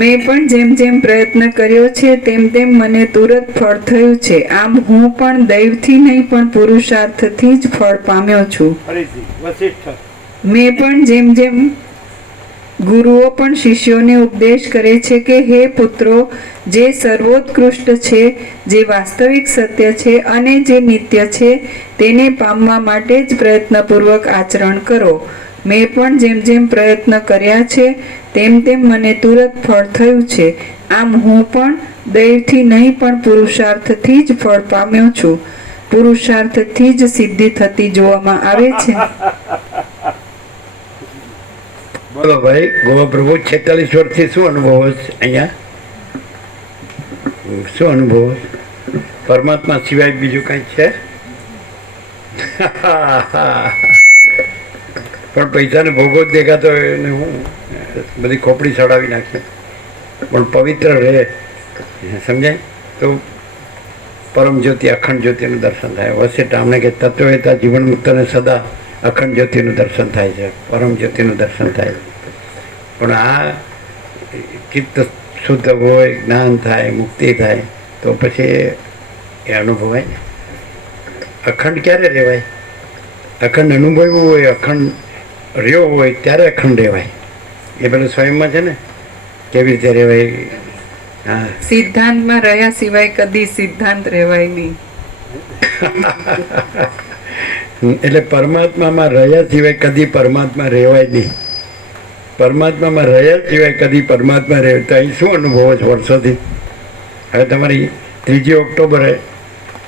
મેં પણ જેમ જેમ પ્રયત્ન કર્યો છે તેમ તેમ મને તુરંત ફળ થયું છે. આમ હું પણ દૈવથી નહીં પણ પુરુષાર્થથી જ ફળ પામ્યો છું. મેં પણ જેમ જેમ ગુરુઓ પણ શિષ્યોને ઉપદેશ કરે છે કે હે પુત્રો, જે સર્વોત્કૃષ્ટ છે, જે વાસ્તવિક સત્ય છે અને જે નિત્ય છે તેને પામવા માટે જ પ્રયત્નપૂર્વક આચરણ કરો. મેં પણ જેમ જેમ પ્રયત્ન કર્યા છે તેમ તેમ મને તુરંત ફળ થયું છે. આમ હું પણ દૈવથી નહીં પણ પુરુષાર્થથી જ ફળ પામ્યો છું. પુરુષાર્થથી જ સિદ્ધિ થતી જોવામાં આવે છે. બોલો ભાઈ ગોવા પ્રભુ, 46 વર્ષથી શું અનુભવો છે અહીંયા? શું અનુભવો? પરમાત્મા સિવાય બીજું કંઈ છે? પણ પૈસાને ભોગો જ દેખાતો એને હું બધી ખોપડી ચડાવી નાખીએ. પણ પવિત્ર રહે, સમજાય તો પરમ જ્યોતિ, અખંડ જ્યોતિનું દર્શન થાય. વસેટા અમને કે તત્વવેતા જીવન મુક્તને સદા અખંડ જ્યોતિનું દર્શન થાય છે, પરમ જ્યોતિનું દર્શન થાય. પણ આ ચિત્ત શુદ્ધ હોય, જ્ઞાન થાય, મુક્તિ થાય તો પછી એ અનુભવાય ને. અખંડ ક્યારે રહેવાય? અખંડ અનુભવવું હોય, અખંડ રહ્યો હોય ત્યારે અખંડ રહેવાય. એ પેલું સ્વયંમાં છે ને, કેવી રીતે રહેવાય? હા, સિદ્ધાંતમાં રહ્યા સિવાય કદી સિદ્ધાંત રહેવાય નહીં. એટલે પરમાત્મામાં રહ્યા સિવાય કદી પરમાત્મા રહેવાય નહીં. પરમાત્મામાં રહ્યા સિવાય કદી પરમાત્મા રહે. તો અહીં શું અનુભવો છે વર્ષોથી? હવે તમારી 3 ઓક્ટોબરે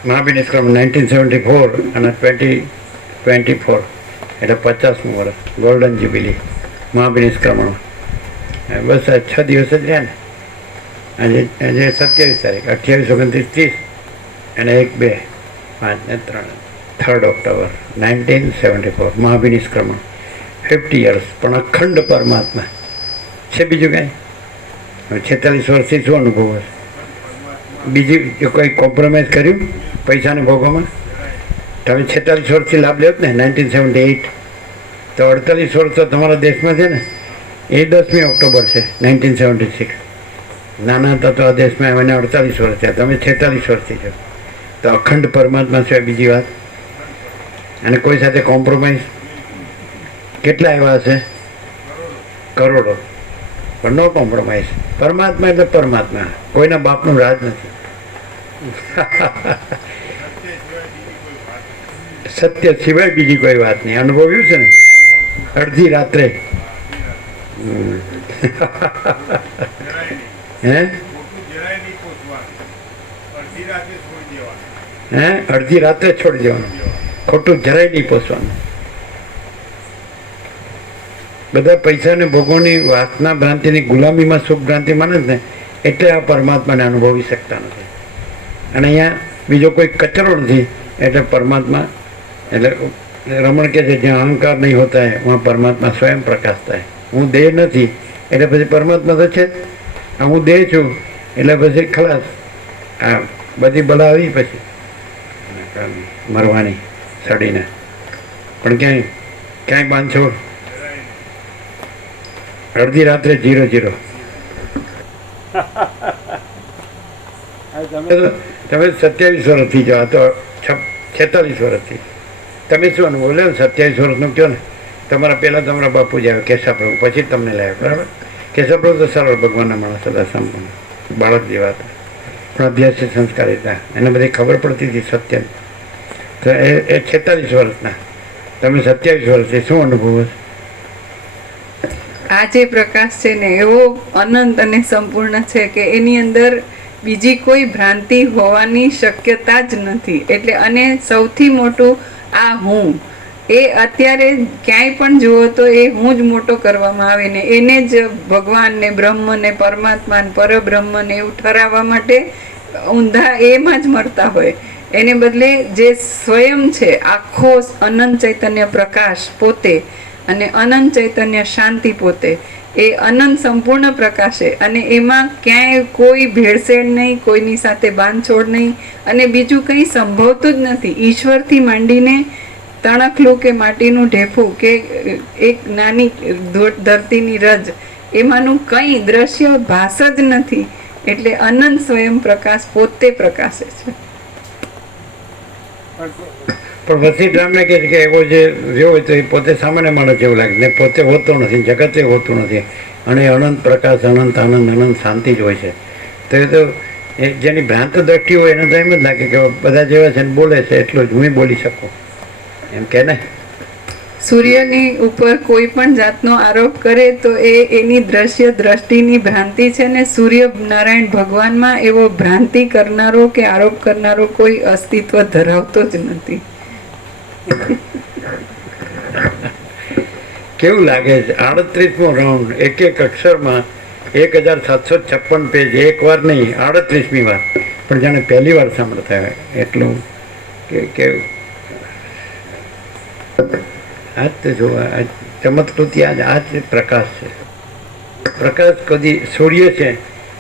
મહાબિનિષ્ક્રમણ 1974 અને 2024 એટલે 50મું વર્ષ, ગોલ્ડન જ્યુબિલી મહાબિનિષ્ક્રમણ. બસ આ 6 દિવસ જ રહ્યા ને. આજે 27 તારીખ, 28, 29, 30 અને 1, 2, 5 ને 3, 3 ઓક્ટોબર 1974 મહાબિનિષ્ક્રમણ. 50 years. પણ અખંડ પરમાત્મા છે. બીજું કાંઈ? 46 વર્ષથી શું અનુભવ હશે? બીજી કોઈ કોમ્પ્રોમાઇઝ કર્યું પૈસાને ભોગવવામાં? તમે 46 વર્ષથી લાભ લ્યો ને 1978, તો 48 વર્ષ તો તમારા દેશમાં છે ને. એ 10મી ઓક્ટોબર છે 1976. નાના હતા તો આ દેશમાં એમને 48 વર્ષ થયા, તમે 46 વર્ષથી છો. તો અખંડ પરમાત્મા છે બીજી વાત. અને કોઈ સાથે કોમ્પ્રોમાઇઝ કેટલા આવ્યા હશે? કરોડો. પણ નો કોમ્પ્રોમાઇઝ. પરમાત્મા એટલે પરમાત્મા, કોઈના બાપનું રાજ નથી. સત્ય સિવાય બીજી કોઈ વાત નહીં. અનુભવ્યું છે ને અડધી રાત્રે. હે અડધી રાત્રે છોડી દેવાનું. ખોટું જરાય નહીં પહોંચવાનું. બધા પૈસાને ભોગવવાની વાસના ભ્રાંતિની ગુલામીમાં સુખ ભ્રાંતિ માને ને, એટલે આ પરમાત્માને અનુભવી શકતા નથી. અને અહીંયા બીજો કોઈ કચરો નથી, એટલે પરમાત્મા. એટલે રમણ કહે છે જ્યાં અહંકાર નહીં હોતા હે વहाँ પરમાત્મા સ્વયં પ્રકાશતા હે. હું દેહ નથી એટલે પછી પરમાત્મા તો છે જ. આ હું દેહ છું એટલે પછી ખલાસ. આ બધી બલા આવી પછી મરવાની સડીને. પણ ક્યાંય બાંધછોડ. અડધી રાત્રે 0-0. તમે 27 વર્ષથી જાઓ, તો 46 વર્ષથી તમે શું અનુભવ લે? 27 વર્ષનું કહો ને. તમારા પહેલાં તમારા બાપુજી આવે કેશવપ્રભુ, પછી તમને લાવ્યા, બરાબર? કેશવપ્રભુ તો સરળ ભગવાનના માણસ હતા, સંપૂર્ણ બાળક જેવા હતા, પણ અભ્યાસી સંસ્કાર હતા. એને બધી ખબર પડતી હતી સત્યની. તો એ 46 વર્ષના તમે 27 વર્ષથી શું અનુભવો છો? આ જે પ્રકાશ છે ને એવો અનંત અને સંપૂર્ણ છે કે એની અંદર બીજી કોઈ ભ્રાંતિ હોવાની શક્યતા જ નથી. એટલે અને સૌથી મોટું આ હું એ અત્યારે ક્યાંય પણ જુઓ તો એ હું જ મોટો કરવામાં આવે ને એને જ ભગવાન ને બ્રહ્મ ને પરમાત્મા ને પરબ્રહ્મ ને એવું ઠરાવવા માટે ઊંધા એમાં જ મળતા હોય. એને બદલે જે સ્વયં છે આખો અનંત ચૈતન્ય પ્રકાશ પોતે અને અનંત ચૈતન્ય શાંતિ પોતે એ અનંત સંપૂર્ણ પ્રકાશે અને એમાં ક્યાંય કોઈ ભેળસેળ નહીં, કોઈની સાથે બાંધછોડ નહીં અને બીજું કંઈ સંભવતું જ નથી. ઈશ્વરથી માંડીને તણખલું કે માટીનું ઢેફું કે એક નાની ધરતીની રજ એમાંનું કંઈ દ્રશ્ય ભાસ જ નથી. એટલે અનંત સ્વયં પ્રકાશ પોતે પ્રકાશે છે. પણ વસીરામને કહે છે કે એવો જે રહ્યો હોય તો એ પોતે સામાન્ય માણસ જેવું લાગે ને પોતે હોતો નથી, જગતે હોતું નથી અને અનંત પ્રકાશ, અનંત આનંદ, અનંત શાંતિ જ હોય છે. તો એ તો જેની ભ્રાંત દ્રષ્ટિ હોય એને તો એમ જ લાગે કે બધા જેવા છે ને બોલે છે એટલું જ હું બોલી શકું એમ કે ને. સૂર્યની ઉપર કોઈ પણ જાતનો આરોપ કરે તો એ એની દ્રષ્ટિની ભ્રાંતિ છે ને સૂર્ય નારાયણ ભગવાનમાં એવો ભ્રાંતિ કરનારો કે આરોપ કરનારો કોઈ અસ્તિત્વ ધરાવતો જ નથી. કેવું લાગે છે 38મો રાઉન્ડ, એક એક અક્ષરમાં 1756 પેજ, એક વાર નહીં 38મી વાર, પણ જાણે પહેલી વાર સાંભળતા હોય એટલું કેવું. આજ તો જો આ ચમત્કૃતિ આ જ પ્રકાશ છે. પ્રકાશ કદી સૂર્ય છે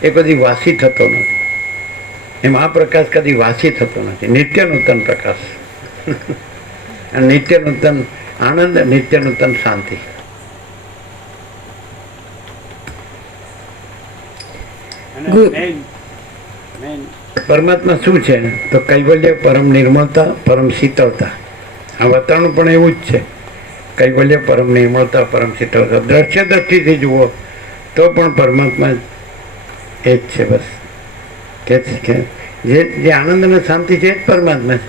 એ કદી વાસી થતો નથી, એમ આ પ્રકાશ કદી વાસી થતો નથી. નિત્ય નૂતન પ્રકાશ, નિત્ય નૂતન આનંદ, નિત્ય નૂતન શાંતિ. પરમાત્મા શું છે તો કૈવલ્ય, પરમ નિર્મળતા, પરમ શીતળતા. આ વાતાવરણ પણ એવું જ છે. કૈવલ્ય, પરમ નિર્મળતા, પરમ શીતળતા. દ્રશ્ય દ્રષ્ટિથી જુઓ તો પણ પરમાત્મા એ જ છે. બસ કે જે આનંદ અને શાંતિ છે એ જ પરમાત્મા છે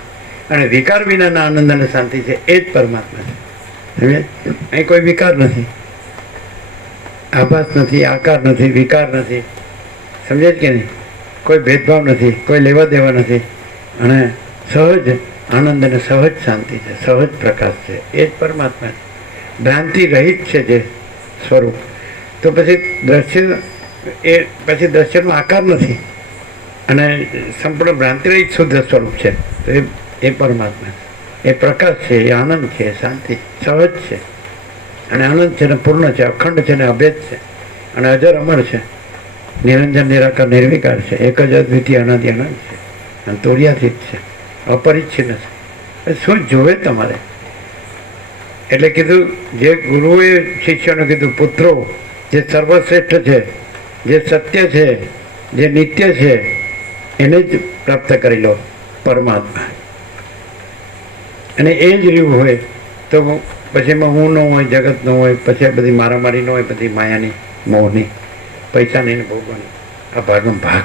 અને વિકાર વિનાના આનંદ અને શાંતિ છે એ જ પરમાત્મા છે. સમજે? અહીં કોઈ વિકાર નથી, આભાસ નથી, આકાર નથી, વિકાર નથી. સમજે જ કે નહીં? કોઈ ભેદભાવ નથી, કોઈ લેવા દેવા નથી અને સહજ આનંદ અને સહજ શાંતિ છે, સહજ પ્રકાશ છે. એ જ પરમાત્મા છે. ભ્રાંતિ રહિત છે જે સ્વરૂપ. તો પછી દ્રશ્યનો આકાર નથી અને સંપૂર્ણ ભ્રાંતિ રહિત શુદ્ધ સ્વરૂપ છે. તો એ પરમાત્મા છે, એ પ્રકાશ છે, એ આનંદ છે, શાંતિ, સહજ છે અને આનંદ છે ને પૂર્ણ છે, અખંડ છે ને અભેદ છે અને અજર અમર છે, નિરંજન નિરાકાર નિર્વિકાર છે, એક જ અદ્વિતીય અનાદિ અનંત છે અને તોડિયાતીત છે, અપરિચ્છિન્ન છે. શું જોવે તમારે? એટલે કીધું જે ગુરુએ શિષ્યોને કીધું, પુત્રો જે સર્વશ્રેષ્ઠ છે, જે સત્ય છે, જે નિત્ય છે એને જ પ્રાપ્ત કરી લો, પરમાત્મા. અને એ જ રહ્યું હોય તો પછી એમાં હું ન હોય, જગત ન હોય, પછી બધી મારામારી ન હોય, બધી માયાની, મોહની, પૈસાની ને ભોગવાની, આ ભાગનો ભાગ.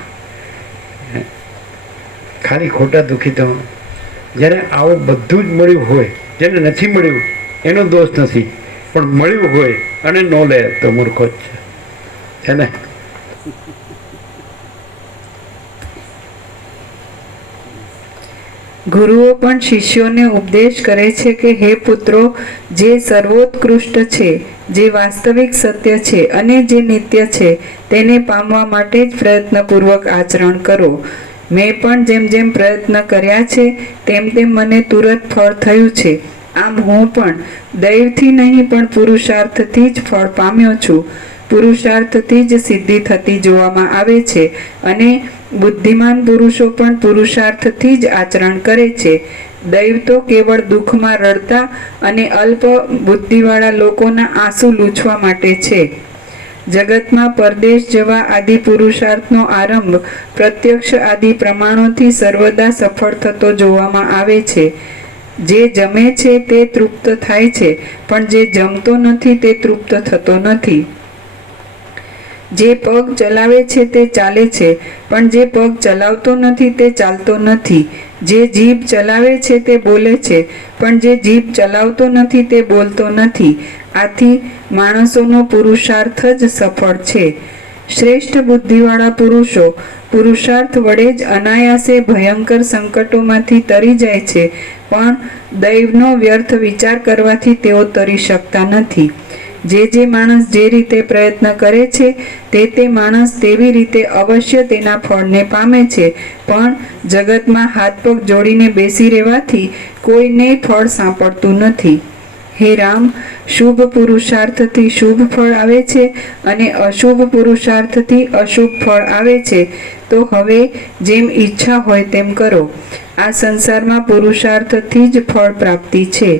ખાલી ખોટા દુઃખી થવા. જ્યારે આવું બધું જ મળ્યું હોય, જેને નથી મળ્યું એનો દોષ નથી, પણ મળ્યું હોય અને ન લે તો મૂર્ખો જ છે ને. ગુરુઓ પણ શિષ્યોને ઉપદેશ કરે છે કે હે પુત્રો, જે સર્વોત્કૃષ્ટ છે, જે વાસ્તવિક સત્ય છે અને જે નિત્ય છે તેને પામવા માટે જ પ્રયત્નપૂર્વક આચરણ કરો. મેં પણ જેમ જેમ પ્રયત્ન કર્યા છે તેમ તેમ મને તુરત ફળ થયું છે. આમ હું પણ દૈવથી નહીં પણ પુરુષાર્થથી જ ફળ પામ્યો છું. પુરુષાર્થથી જ સિદ્ધિ થતી જોવામાં આવે છે અને બુદ્ધિમાન પુરુષો પણ પુરુષાર્થથી જ આચરણ કરે છે. દૈવ તો કેવળ દુઃખમાં રડતા અને અલ્પ બુદ્ધિવાળા લોકોના આંસુ લૂછવા માટે છે. જગતમાં પરદેશ જવા આદિ પુરુષાર્થનો આરંભ પ્રત્યક્ષ આદિ પ્રમાણોથી સર્વદા સફળ થતો જોવામાં આવે છે. જે જમે છે તે તૃપ્ત થાય છે, પણ જે જમતો નથી તે તૃપ્ત થતો નથી. જે પગ ચલાવે છે તે ચાલે છે, પણ જે પગ ચલાવતો નથી તે ચાલતો નથી. જે જીભ ચલાવે છે તે બોલે છે, પણ જે જીભ ચલાવતો નથી તે બોલતો નથી. આથી માણસોનો પુરુષાર્થ જ સફળ છે. શ્રેષ્ઠ બુદ્ધિવાળા પુરુષો પુરુષાર્થ વડે જ અનાયાસે ભયંકર સંકટોમાંથી તરી જાય છે, પણ દૈવનો વ્યર્થ વિચાર કરવાથી તેઓ તરી શકતા નથી. જે માણસ જે રીતે પ્રયત્ન કરે છે તે માણસ તેવી રીતે અવશ્ય તેના ફળને પામે છે, પણ જગતમાં હાથ પગ જોડીને બેસી રહેવાથી કોઈને ફળ સાંપડતું નથી. હે રામ, શુભ પુરુષાર્થથી શુભ ફળ આવે છે અને અશુભ પુરુષાર્થથી અશુભ ફળ આવે છે. તો હવે જેમ ઈચ્છા હોય તેમ કરો. આ સંસારમાં પુરુષાર્થથી જ ફળ પ્રાપ્તિ છે.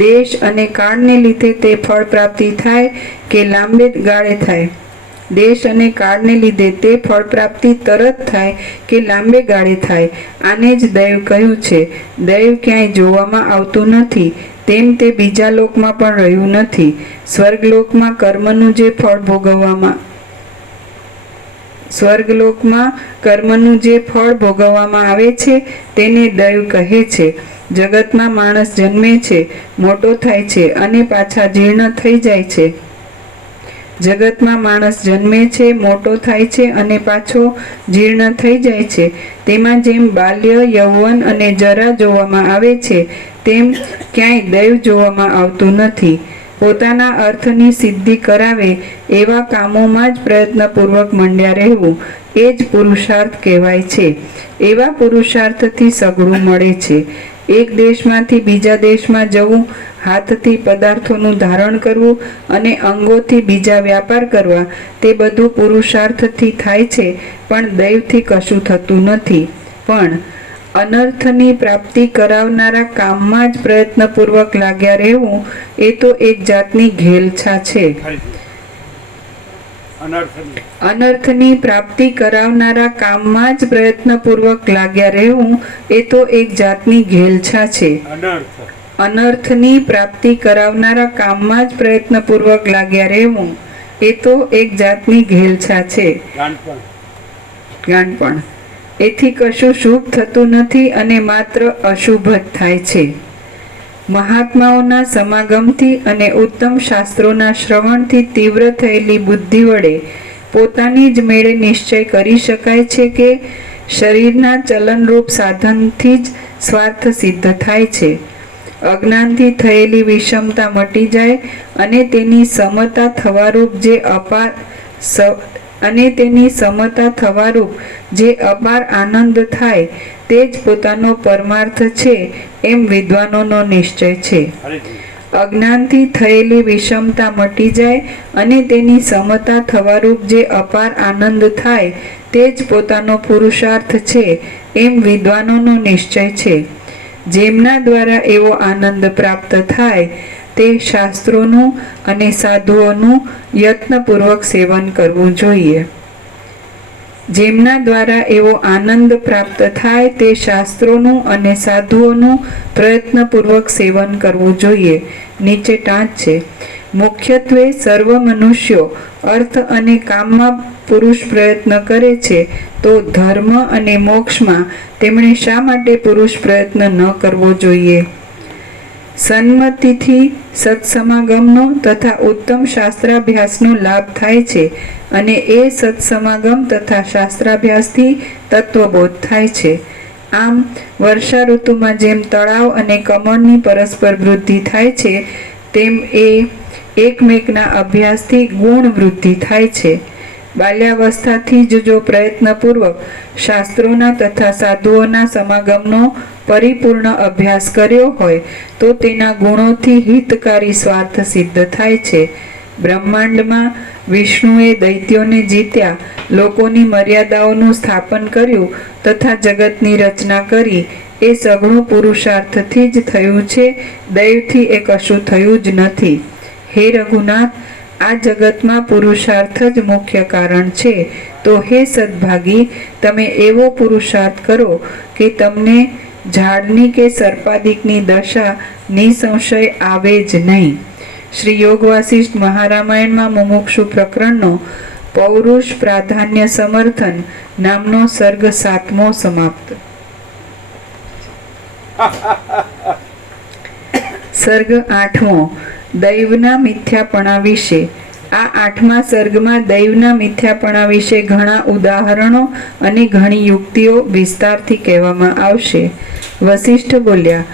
દેશ અને કાળને લીધે તે ફળ પ્રાપ્તિ થાય કે લાંબે ગાળે થાય. દેશ અને કાળને લીધે તે ફળ પ્રાપ્તિ તરત થાય કે લાંબે ગાળે થાય. આને જ દૈવ કહ્યું છે. દૈવ ક્યાંય જોવામાં આવતું નથી, તેમ તે બીજા લોકમાં પણ રહ્યું નથી. સ્વર્ગલોકમાં કર્મનું જે ફળ ભોગવવામાં આવે છે તેને દૈવ કહે છે. જગતમાં માણસ જન્મે છે, મોટો થાય છે અને પાછા જીર્ણ થઈ જાય છે. જગતમાં માણસ જન્મે છે, મોટો થાય છે અને પાછો જીર્ણ થઈ જાય છે. તેમાં જેમ બાલ્ય, યૌવન અને જરા જોવામાં આવે છે, તેમ ક્યાંય દૈવ જોવામાં આવતું નથી. પોતાના અર્થની સિદ્ધિ કરાવે એવા કામોમાં જ પ્રયત્નપૂર્વક મંડ્યા રહેવું એ જ પુરુષાર્થ કહેવાય છે. એવા પુરુષાર્થથી સઘળું મળે છે. એક દેશમાંથી બીજા દેશમાં જવું, હાથથી પદાર્થોનું ધારણ કરવું અને અંગોથી બીજા વ્યાપાર કરવા, તે બધું પુરુષાર્થથી થાય છે, પણ દૈવથી કશું થતું નથી. પણ અનર્થની પ્રાપ્તિ કરાવનારા કામમાં જ પ્રયત્નપૂર્વક લાગ્યા રહેવું એ તો એક જાતની ઘેલછા છે. અનર્થની પ્રાપ્તિ કરાવનારા કામમાં જ પ્રયત્નપૂર્વક લાગ્યા રહેવું એ તો એક જાતની ઘેલછા છે. અનર્થની પ્રાપ્તિ કરાવનારા કામમાં જ પ્રયત્નપૂર્વક લાગ્યા રહેવું એ તો એક જાતની ઘેલછા છે. ગાંડપણ. એથી કશું શુભ થતું નથી અને માત્ર અશુભ જ થાય છે. મહાત્માઓના સમાગમથી અને ઉત્તમ શાસ્ત્રોના શ્રવણથી તીવ્ર થયેલી બુદ્ધિ વડે પોતાની જ મેળે નિશ્ચય કરી શકાય છે કે શરીરના ચલનરૂપ સાધનથી જ સ્વાર્થ સિદ્ધ થાય છે. અજ્ઞાનથી થયેલી વિષમતા મટી જાય અને તેની સમતા થવારૂપ જે અપાર આનંદ થાય તે જ પોતાનો પરમાર્થ છે, એમ વિદ્વાનોનો નિશ્ચય છે. અજ્ઞાનથી થયેલી વિષમતા મટી જાય અને તેની સમતા થવારૂપ જે અપાર આનંદ થાય તે જ પોતાનો પુરુષાર્થ છે, એમ વિદ્વાનોનો નિશ્ચય છે. જેમના દ્વારા એવો આનંદ પ્રાપ્ત થાય તે શાસ્ત્રોનું અને સાધુઓનું યત્નપૂર્વક સેવન કરવું જોઈએ. જેમના દ્વારા એવો આનંદ પ્રાપ્ત થાય તે શાસ્ત્રોનું અને સાધુઓનું પ્રયત્નપૂર્વક સેવન કરવું જોઈએ. નીચે ટાંચ છે. મુખ્યત્વે સર્વ મનુષ્યો અર્થ અને કામમાં પુરુષ પ્રયત્ન કરે છે, તો ધર્મ અને મોક્ષમાં તેમણે શા માટે પુરુષ પ્રયત્ન ન કરવો જોઈએ? સન્મતિથી સત્સમાગમનો તથા ઉત્તમ શાસ્ત્રાભ્યાસનો લાભ થાય છે અને એ સત્સમાગમ તથા શાસ્ત્રાભ્યાસથી તત્વબોધ થાય છે. આમ વર્ષા ઋતુમાં જેમ તળાવ અને કમળની પરસ્પર વૃદ્ધિ થાય છે, તેમ એ એકમેકના અભ્યાસથી ગુણ વૃદ્ધિ થાય છે. બાલ્યાવસ્થાથી જ જો પ્રયત્નપૂર્વક શાસ્ત્રોના તથા સાધુઓના સમાગમનો પરિપૂર્ણ અભ્યાસ કર્યો હોય તો તેના ગુણોથી હિતકારી સ્વાર્થ સિદ્ધ થાય છે. બ્રહ્માંડમાં વિષ્ણુએ દૈત્યોને જીત્યા, લોકોની મર્યાદાઓનું સ્થાપન કર્યું તથા જગતની રચના કરી, એ સઘળું પુરુષાર્થથી જ થયું છે, દૈવથી એ કશું થયું જ નથી. હે રઘુનાથ, આ જગતમાં પુરુષાર્થ જ મુખ્ય કારણ છે. તો હે સદભાગી, તમે એવો પુરુષાર્થ કરો કે તમને ઝાડની કે સર્પાદિકની દશા નિસંશય આવે જ નહીં. શ્રી યોગ વાસિષ્ઠ મહારામાયણમાં મુમુક્ષુ પ્રકરણનો પૌરુષ પ્રાધાન્ય સમર્થન નામનો સર્ગ 7મો સમાપ્ત. સર્ગ 8મો દૈવના મિથ્યાપણા વિશે. આ 8મા સર્ગમાં દૈવના મિથ્યાપણા વિશે ઘણા ઉદાહરણો અને ઘણી યુક્તિઓ વિસ્તારથી કહેવામાં આવશે. વશિષ્ઠ બોલ્યા,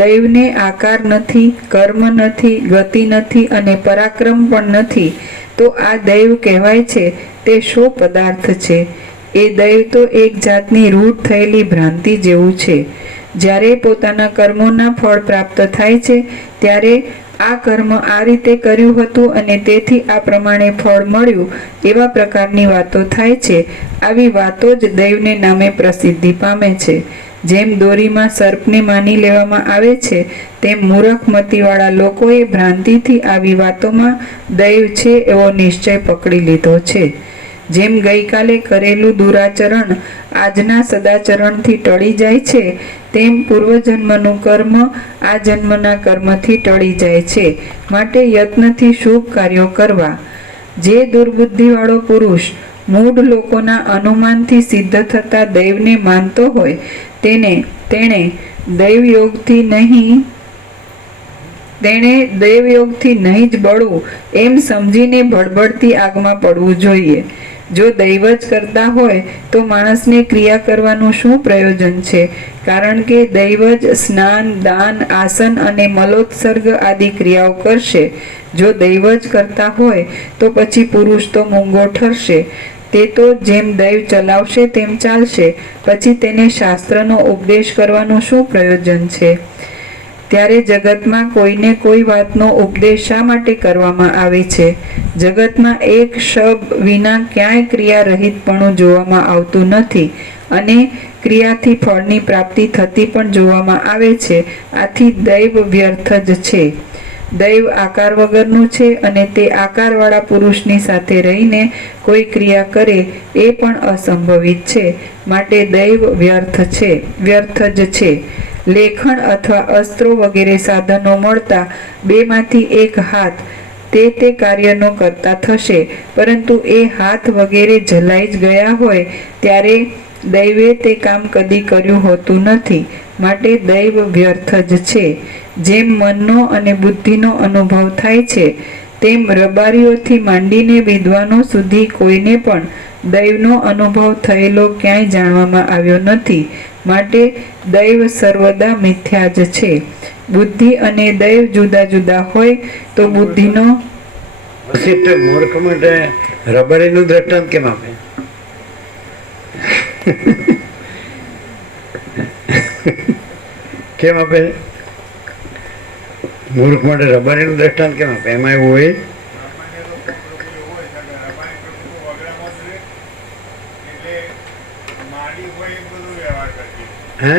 દૈવને આકાર નથી, કર્મ નથી, ગતિ નથી અને પરાક્રમ પણ નથી, તો આ દૈવ કહેવાય છે તે શો પદાર્થ છે? એ દૈવ તો એક જાતની રૂઢ થયેલી ભ્રાંતિ જેવું છે. જ્યારે પોતાના કર્મોના ફળ પ્રાપ્ત થાય છે ત્યારે આ કર્મ આ રીતે કર્યું હતું અને તેથી આ પ્રમાણે ફળ મળ્યું, એવા પ્રકારની વાતો થાય છે. આવી વાતો જ દૈવને નામે પ્રસિદ્ધિ પામે છે. જેમ દોરીમાં સર્પને માની લેવામાં આવે છે, તેમ મૂર્ખમતીવાળા લોકોએ ભ્રાંતિથી આવી વાતોમાં દૈવ છે એવો નિશ્ચય પકડી લીધો છે. જેમ ગઈકાલે કરેલું દુરાચરણ આજના સદાચરણથી ટળી જાય છે, તેમ પૂર્વજન્મનું કર્મ આ જન્મના કર્મથી ટળી જાય છે. માટે યત્નથી શુભ કાર્યો કરવા. જે દુર્બુદ્ધિવાળો પુરુષ મૂઢ લોકોના અનુમાનથી સિદ્ધ થતા દૈવને માનતો હોય તેણે દૈવયોગથી નહીં જ બળવું એમ સમજીને ભડભડતી આગમાં પડવું જોઈએ. જો દૈવ જ કરતા હોય તો માણસને ક્રિયા કરવાનું શું પ્રયોજન છે? કારણ કે દૈવ જ સ્નાન, દાન, આસન અને મલોત્સર્ગ આદિ ક્રિયાઓ કરશે. જો દૈવ જ કરતા હોય તો પછી પુરુષ તો મૂંગો ઠરશે. તે તો જેમ દૈવ ચલાવશે તેમ ચાલશે. પછી તેને શાસ્ત્રનો ઉપદેશ કરવાનું શું પ્રયોજન છે? ત્યારે જગતમાં કોઈને કોઈ વાતનો ઉપદેશ શા માટે કરવામાં આવે છે? જગતમાં એક શબ વિના ક્યાંય ક્રિયા રહિતપણું જોવામાં આવતું નથી અને ક્રિયાથી ફળની પ્રાપ્તિ થતી પણ જોવામાં આવે છે. આથી દૈવ વ્યર્થ જ છે. દૈવ આકાર વગરનું છે અને તે આકારવાળા પુરુષની સાથે રહીને કોઈ ક્રિયા કરે એ પણ અસંભવિત છે. માટે દૈવ વ્યર્થ જ છે. લેખણ અથવા અસ્ત્રો વગેરે સાધનો મળતા બેમાંથી એક હાથ તે કાર્યનો કરતા થશે, પરંતુ એ હાથ વગેરે જલાઈ જ ગયા હોય ત્યારે દૈવે તે કામ કદી કર્યું હોતું નથી. માટે દૈવ વ્યર્થ જ છે. જેમ મનનો અને બુદ્ધિનો અનુભવ થાય છે, તેમ રબારીઓથી માંડીને વિદ્વાનો સુધી કોઈને પણ દૈવનો અનુભવ થયેલો ક્યાંય જાણવામાં આવ્યો નથી. માટે દૈવ સર્વદા મિથ્યા જ છે. બુદ્ધિ અને દૈવ જુદા જુદા હોય તો બુદ્ધિનો વશિષ્ઠ મૂર્ખ માટે રબારીનું દ્રષ્ટાંત કેમ આપે? કેમ આપે? મૂર્ખ માટે રબારીનું દ્રષ્ટાંત કેમ આપે? એમાં એવું હોય હે?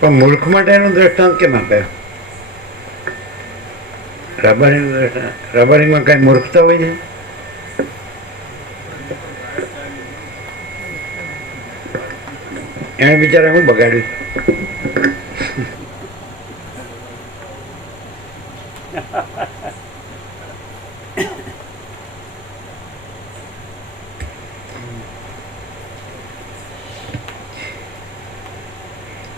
પણ મૂર્ખ માટે એનું દ્રષ્ટાંત કેમ આપે? રબારીનું દ્રષ્ટાંત, રબારીમાં કઈ મૂર્ખતા હોય છે? એને બિચારા હું બગાડ્યું?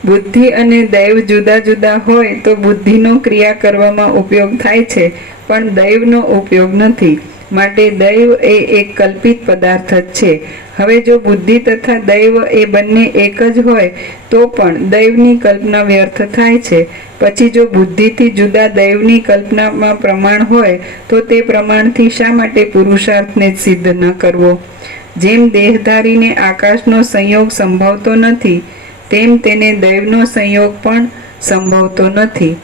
બુદ્ધિ અને દૈવ જુદા જુદા હોય તો બુદ્ધિનો ક્રિયા કરવામાં ઉપયોગ થાય છે, પણ દૈવનો ઉપયોગ નથી. માટે દૈવ એ એક કલ્પિત પદાર્થ જ છે. હવે જો બુદ્ધિ તથા દૈવ એ બંને એક જ હોય તો પણ દૈવની કલ્પના વ્યર્થ થાય છે. પછી જો બુદ્ધિથી જુદા દૈવની કલ્પનામાં પ્રમાણ હોય તો તે પ્રમાણથી શા માટે પુરુષાર્થને જ સિદ્ધ ન કરવો? જેમ દેહધારીને આકાશનો સંયોગ સંભવતો નથી, તેમ તેને દૈવનો સંયોગ પણ સંભવતો નથી.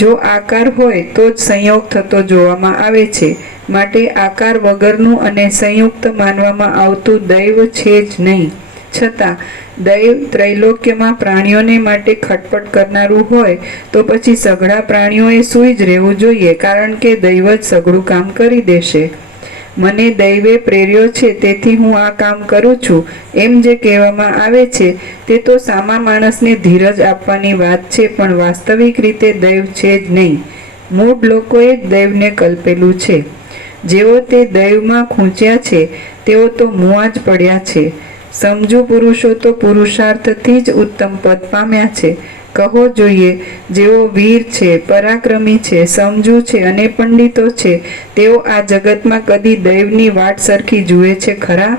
જો આકાર હોય તો જ સંયોગ થતો જોવામાં આવે છે. માટે આકાર વગરનું અને સંયુક્ત માનવામાં આવતું દૈવ છે જ નહીં. છતાં દૈવ ત્રૈલોક્યમાં પ્રાણીઓને માટે ખટપટ કરનારું હોય તો પછી સઘળા પ્રાણીઓએ સૂઈ જ રહેવું જોઈએ, કારણ કે દૈવ જ સઘળું કામ કરી દેશે. મને દૈવે પ્રેર્યો છે તેથી હું આ કામ કરું છું એમ જે કહેવામાં આવે છે તે તો સામા માણસને ધીરજ આપવાની વાત છે, પણ વાસ્તવિક રીતે દૈવ છે જ નહીં. મૂઢ લોકોએ જ દૈવને કલ્પેલું છે. જેઓ તે દૈવમાં ખૂંચ્યા છે તેઓ તો મુઆ જ પડ્યા છે. સમજુ પુરુષો તો પુરુષાર્થથી જ ઉત્તમ પદ પામ્યા છે. કહો જોઈએ, જેઓ વીર છે, પરાક્રમી છે, સમજુ છે અને પંડિતો છે, તેઓ આ જગતમાં કદી દૈવની વાટ સરખી જુએ છે ખરા?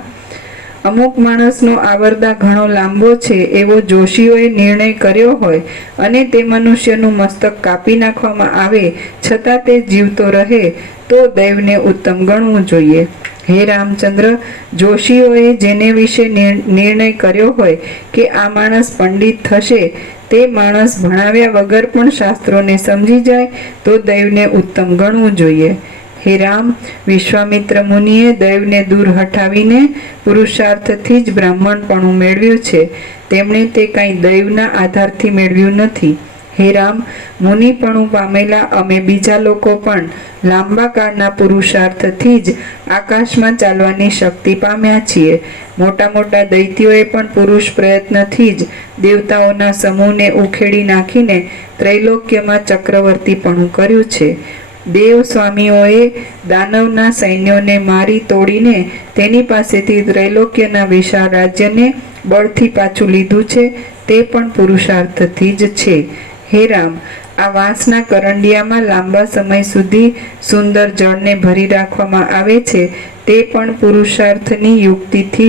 અમુક માણસનો આવરદા ઘણો લાંબો છે એવો જોશીઓએ નિર્ણય કર્યો હોય અને તે મનુષ્યનું મસ્તક કાપી નાખવામાં આવે છતાં તે જીવતો રહે તો દૈવને ઉત્તમ ગણવું જોઈએ. હે રામચંદ્ર, જોશીઓએ જેને વિશે નિર્ણય કર્યો હોય કે આ માણસ પંડિત થશે, તે માણસ ભણાવ્યા વગર પણ શાસ્ત્રોને સમજી જાય તો દૈવને ઉત્તમ ગણવું જોઈએ. હે રામ, વિશ્વામિત્ર મુનિએ દૈવને દૂર હટાવીને પુરુષાર્થથી જ બ્રાહ્મણપણું મેળવ્યું છે. તેમણે તે કાંઈ દૈવના આધારથી મેળવ્યું નથી. હે રામ, મુનિપણું પામેલા અમે બીજા લોકો પણ લાંબા કાળના પુરુષાર્થથી જ આકાશમાં ચાલવાની શક્તિ પામ્યા છીએ. મોટા મોટા દૈત્યોએ પણ પુરુષ પ્રયત્નથી જ દેવતાઓના સમૂહને ઉખેડી નાખીને ત્રૈલોક્યમાં ચક્રવર્તીપણું કર્યું છે. દેવ સ્વામીઓએ દાનવના સૈન્યોને મારી તોડીને તેની પાસેથી ત્રૈલોક્યના વિશાળ રાજ્યને બળથી પાછું લીધું છે. તે પણ પુરુષાર્થથી જ છે. હે રામ, આ વાંસના કરંડિયામાં લાંબા સમય સુધી સુંદર જળને ભરી રાખવામાં આવે છે તે પણ પુરુષાર્થની યુક્તિથી